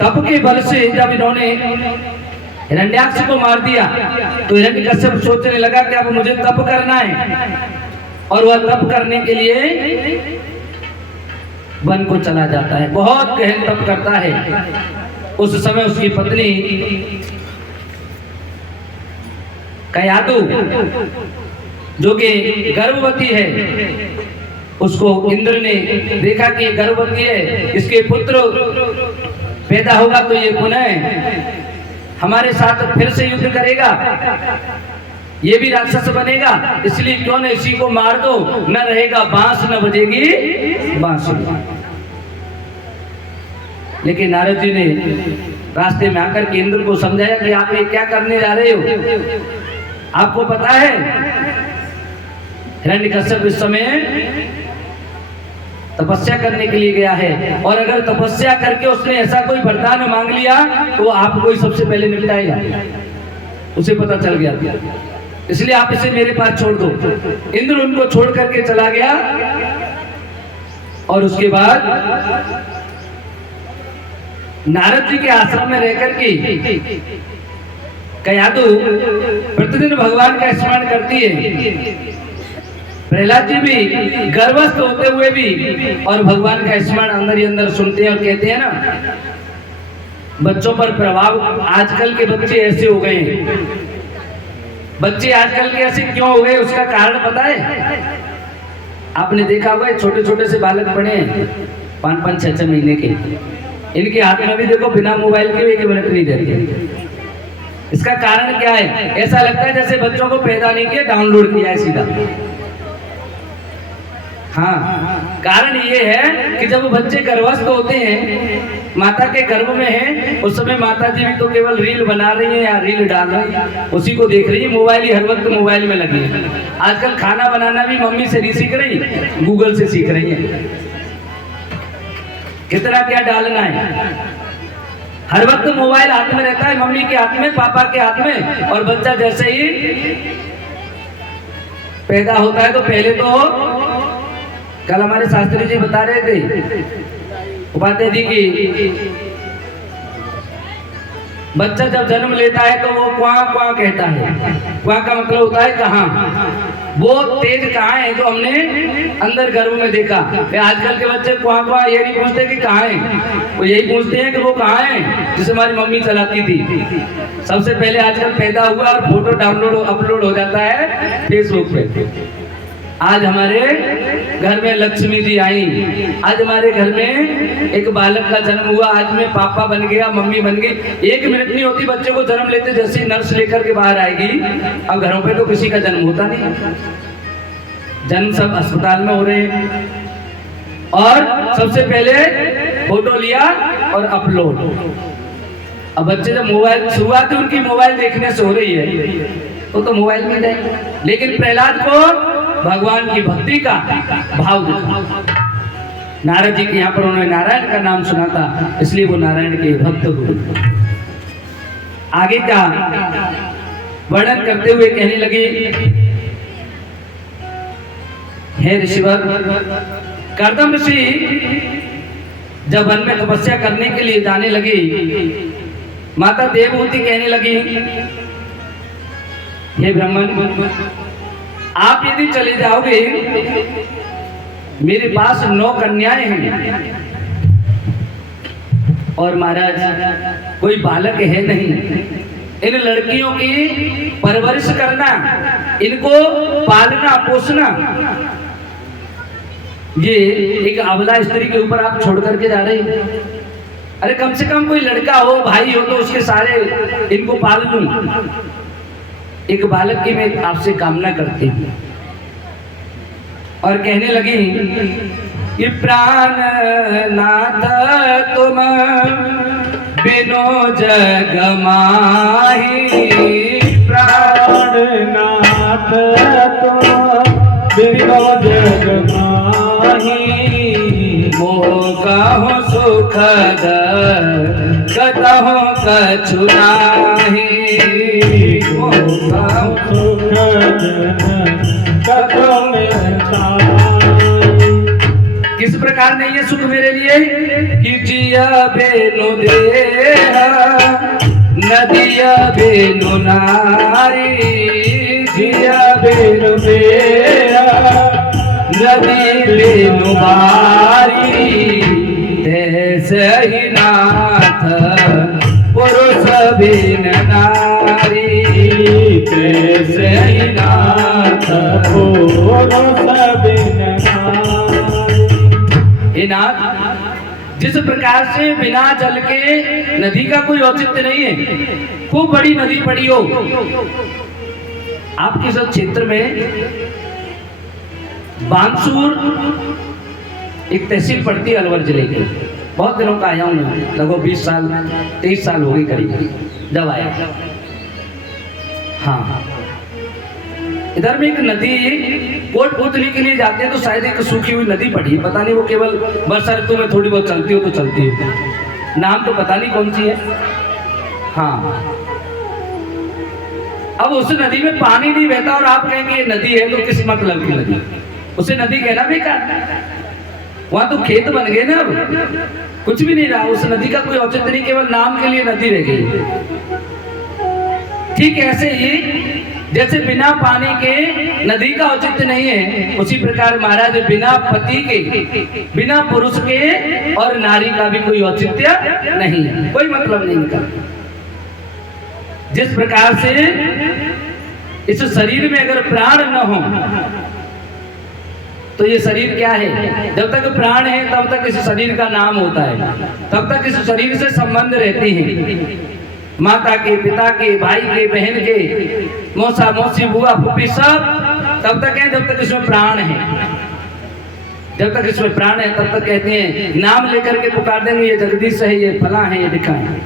तप के बल से जब इन्होंने हिरण्याक्ष को मार दिया तो हिरण्यकश्यप सोचने लगा कि अब मुझे तप करना है, और वह तप करने के लिए वन को चला जाता है। बहुत गहन तप करता है। उस समय उसकी पत्नी कयादु जो कि गर्भवती है, उसको इंद्र ने देखा कि गर्भवती है, इसके पुत्र पैदा होगा तो ये पुनः हमारे साथ फिर से युद्ध करेगा, ये भी राक्षस बनेगा, इसलिए क्यों न इसी को मार दो, न रहेगा बांस न बजेगी बांसुरी। लेकिन नारद जी ने रास्ते में आकर के इंद्र को समझाया कि आप ये क्या करने जा रहे हो। आपको पता है हिरण्यकश्यप इस समय तपस्या करने के लिए गया है, और अगर तपस्या करके उसने ऐसा कोई वरदान मांग लिया तो आपको ही सबसे पहले निपटाएगा। उसे पता चल गया, इसलिए आप इसे मेरे पास छोड़ दो। इंद्र उनको छोड़ करके चला गया। और उसके बाद नारद जी के आश्रम में रहकर के कयादु प्रतिदिन भगवान का स्मरण करती है। प्रहलाद जी भी गर्भस्थ होते हुए भी और भगवान का स्मरण अंदर ही अंदर सुनते हैं। और कहते हैं ना, बच्चों पर प्रभाव, आजकल के बच्चे ऐसे हो गए हैं। बच्चे आजकल के ऐसे क्यों हो गए, उसका कारण पता है? आपने देखा होगा छोटे छोटे से बालक बड़े हैं 5-5, 6-6 महीने के, इनके हाथ में भी देखो बिना मोबाइल के 1 मिनट नहीं देते। इसका कारण क्या है? ऐसा लगता है जैसे बच्चों को पैदा नहीं किया, डाउनलोड किया है सीधा। हाँ, कारण ये है कि जब बच्चे गर्भस्थ होते हैं, माता के गर्भ में हैं, उस समय माता जी भी तो केवल रील बना रही है या रील डाल रही है, उसी को देख रही है। मोबाइल ही हर वक्त मोबाइल में लगी है। आजकल खाना बनाना भी मम्मी से नहीं सीख रही, गूगल से सीख रही है, कितना क्या डालना है। हर वक्त मोबाइल हाथ में रहता है, मम्मी के हाथ में, पापा के हाथ में। और बच्चा जैसे ही पैदा होता है तो पहले तो कल हमारे शास्त्री जी बता रहे थे उपाध्याय जी की, बच्चा जब जन्म लेता है तो वो क्वां क्वां कहता है। क्वां का मतलब होता है कहाँ। वो तेज कहाँ है जो हमने अंदर गर्भ में देखा। आजकल के बच्चे क्वां क्वां ये नहीं पूछते कि कहाँ है, वो यही पूछते हैं कि वो कहाँ है, जिसे हमारी मम्मी चलाती थी। सबसे पहले आजकल पैदा हुआ और फोटो डाउनलोड अपलोड हो जाता है फेसबुक पे। आज हमारे घर में लक्ष्मी जी आई, आज हमारे घर में एक बालक का जन्म हुआ, आज मैं पापा बन गया, मम्मी बन गई। 1 मिनट नहीं होती बच्चे को जन्म लेते, जैसे ही नर्स लेकर के बाहर आएगी। अब घरों पे तो किसी का जन्म होता नहीं, जन्म सब अस्पताल में हो रहे हैं। और सबसे पहले फोटो लिया और अपलोड। अब बच्चे जब मोबाइल, शुरुआत उनकी मोबाइल देखने से हो रही है तो मोबाइल में जाएंगे। लेकिन प्रहलाद को भगवान की भक्ति का भाव दिखा। नारद जी के यहाँ पर उन्होंने नारायण का नाम सुना था, इसलिए वो नारायण के भक्त हुए। आगे का वर्णन करते हुए कहने लगे, हे ऋषिवर, कर्दम ऋषि जब वन में तपस्या करने के लिए जाने लगे, माता देवहूति कहने लगी, हे ब्राह्मण, आप यदि चले जाओगे, मेरे पास 9 कन्याएं हैं और महाराज कोई बालक है नहीं। इन लड़कियों की परवरिश करना, इनको पालना पोसना, ये एक अबला स्त्री के ऊपर आप छोड़ करके जा रहे हैं। अरे कम से कम कोई लड़का हो, भाई हो, तो उसके सारे इनको पाल लूं। एक बालक की मैं आपसे कामना करती हूँ। और कहने लगी कि प्राण नाथ तुम बिनो जग माही, प्राण नाथ तुम बिनो जग माही, मोह कहो सुखद कतहु कछु नाही, किस प्रकार नहीं है सुख मेरे लिए कि जिया बेनु देहा, नदिया बेनु नारी, जिया बेनु देहा, नदी बेनु बारी, ऐसे ही नाथ पुरुष बिन नारी, कैसे ही नाथ पुरुष बिन नारी। हे नाथ, जिस प्रकार से बिना जल के नदी का कोई औचित्य नहीं है, खूब बड़ी नदी पड़ी हो। आपके सब क्षेत्र में बांसुर एक तहसील पड़ती है अलवर जिले की। बहुत दिनों का आया हूँ मैं, लगभग 20 साल 23 साल हो गई करीब जब आया। हाँ, इधर में एक नदी कोटपुतली के लिए जाते हैं तो शायद एक सूखी हुई नदी पड़ी, पता नहीं वो केवल वर्षा ऋतु में थोड़ी बहुत चलती हो तो चलती हो, नाम तो पता नहीं कौन सी है। हाँ, अब उस नदी में पानी नहीं बहता और आप कहेंगे ये नदी है तो किस मतलब की नदी, उसे नदी कहना बेकार। वहां तो खेत बन गए ना, अब कुछ भी नहीं रहा, उस नदी का कोई औचित्य नहीं, केवल नाम के लिए नदी रह गई। ठीक ऐसे ही जैसे बिना पानी के नदी का औचित्य नहीं है, उसी प्रकार महाराज बिना पति के, बिना पुरुष के और नारी का भी कोई औचित्य नहीं है, कोई मतलब नहीं निकल। जिस प्रकार से इस शरीर में अगर प्राण न हो तो ये शरीर क्या है, जब तक प्राण है तब तक इस शरीर का नाम होता है, तब तक इस शरीर से संबंध रहते हैं। माता के, पिता के, भाई के, बहन के, मौसा मौसी बुआ फूफी सब तब तक है जब तक इसमें प्राण है। जब तक इसमें प्राण है तब तक कहते हैं, नाम लेकर के पुकार देंगे ये जगदीश है, ये फला है, ये दिखा है।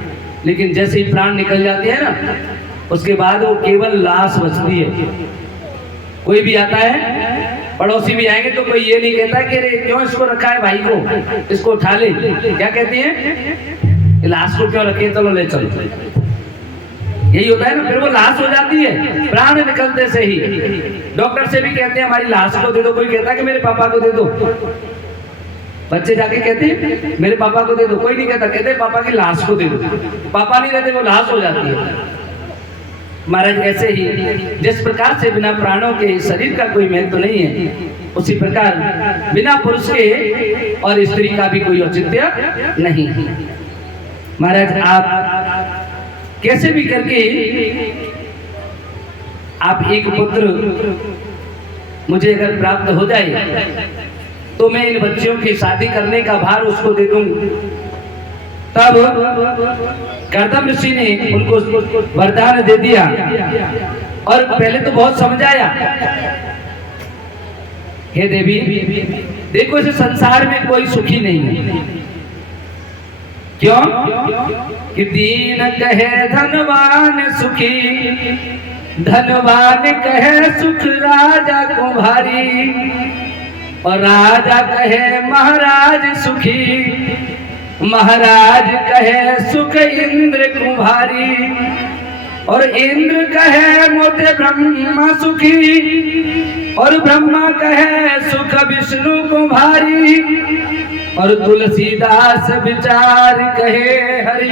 लेकिन जैसे ही प्राण निकल जाते हैं ना, उसके बाद वो केवल लाश बचती है। कोई भी आता है, पड़ोसी भी आएंगे तो कोई ये नहीं कहता कि अरे क्यों इसको रखा है भाई को, इसको उठा ले। क्या कहते हैं, लाश को क्यों रखे, चलो ले चलो। यही होता है ना, फिर वो लाश हो जाती है प्राण निकलते से ही। डॉक्टर से भी कहते हैं हमारी लाश को दे दो, कोई कहता है कि मेरे पापा को दे दो। बच्चे जाके कहते हैं मेरे पापा को दे दो, कोई नहीं कहता, कहते पापा की लाश को दे दो। पापा नहीं रहते, वो लाश हो जाती है। महाराज ऐसे ही जिस प्रकार से बिना प्राणों के शरीर का कोई महत्व नहीं है, उसी प्रकार बिना पुरुष के और स्त्री का भी कोई औचित्य नहीं। महाराज आप कैसे भी करके आप एक पुत्र मुझे अगर प्राप्त हो जाए तो मैं इन बच्चियों की शादी करने का भार उसको दे दूं। तब कर्दम ऋषि ने उनको वरदान दे दिया और पहले तो बहुत समझाया, हे देवी देखो इस संसार में कोई सुखी नहीं है। क्यों? कि दीन कहे धनवान सुखी, धनवान कहे सुख राजा को भारी, और राजा कहे महाराज सुखी, महाराज कहे सुख इंद्र कुम्हारी, और इंद्र कहे मोते ब्रह्मा सुखी, और ब्रह्मा कहे सुख विष्णु कुम्हारी, और तुलसीदास विचार कहे हरि,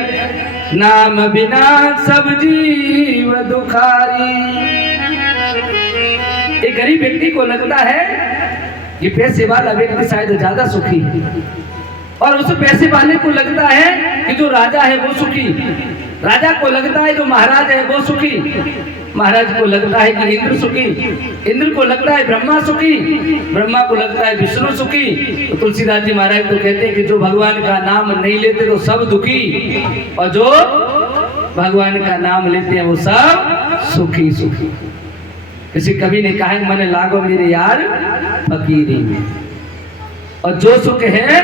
नाम बिना सब जीव दुखारी। एक गरीब व्यक्ति को लगता है कि पैसे वाला व्यक्ति शायद ज्यादा सुखी है, और उस पैसे वाले को लगता है कि जो राजा है वो सुखी, राजा को लगता है जो महाराज है वो सुखी, महाराज को लगता है कि इंद्र सुखी, इंद्र को लगता है ब्रह्मा सुखी, ब्रह्मा को लगता है विष्णु सुखी। तो तुलसीदास जी महाराज तो कहते हैं कि जो भगवान का नाम नहीं लेते तो सब दुखी, और जो भगवान का नाम लेते हैं वो सब सुखी सुखी। किसी कवि ने कहा मन लागो मेरे यार फकीरी में, और जो सुख है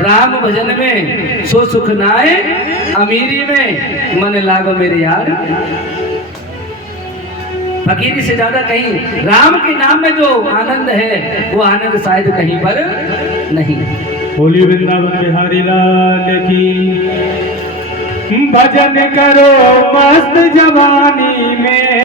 राम भजन में, सो सुख नाए अमीरी में, मन लागो मेरे यार। फकीरी से ज्यादा कहीं राम के नाम में जो आनंद है वो आनंद शायद कहीं पर नहीं। बोलिए वृंदावन बिहारी लाल की। भजन करो मस्त जवानी में।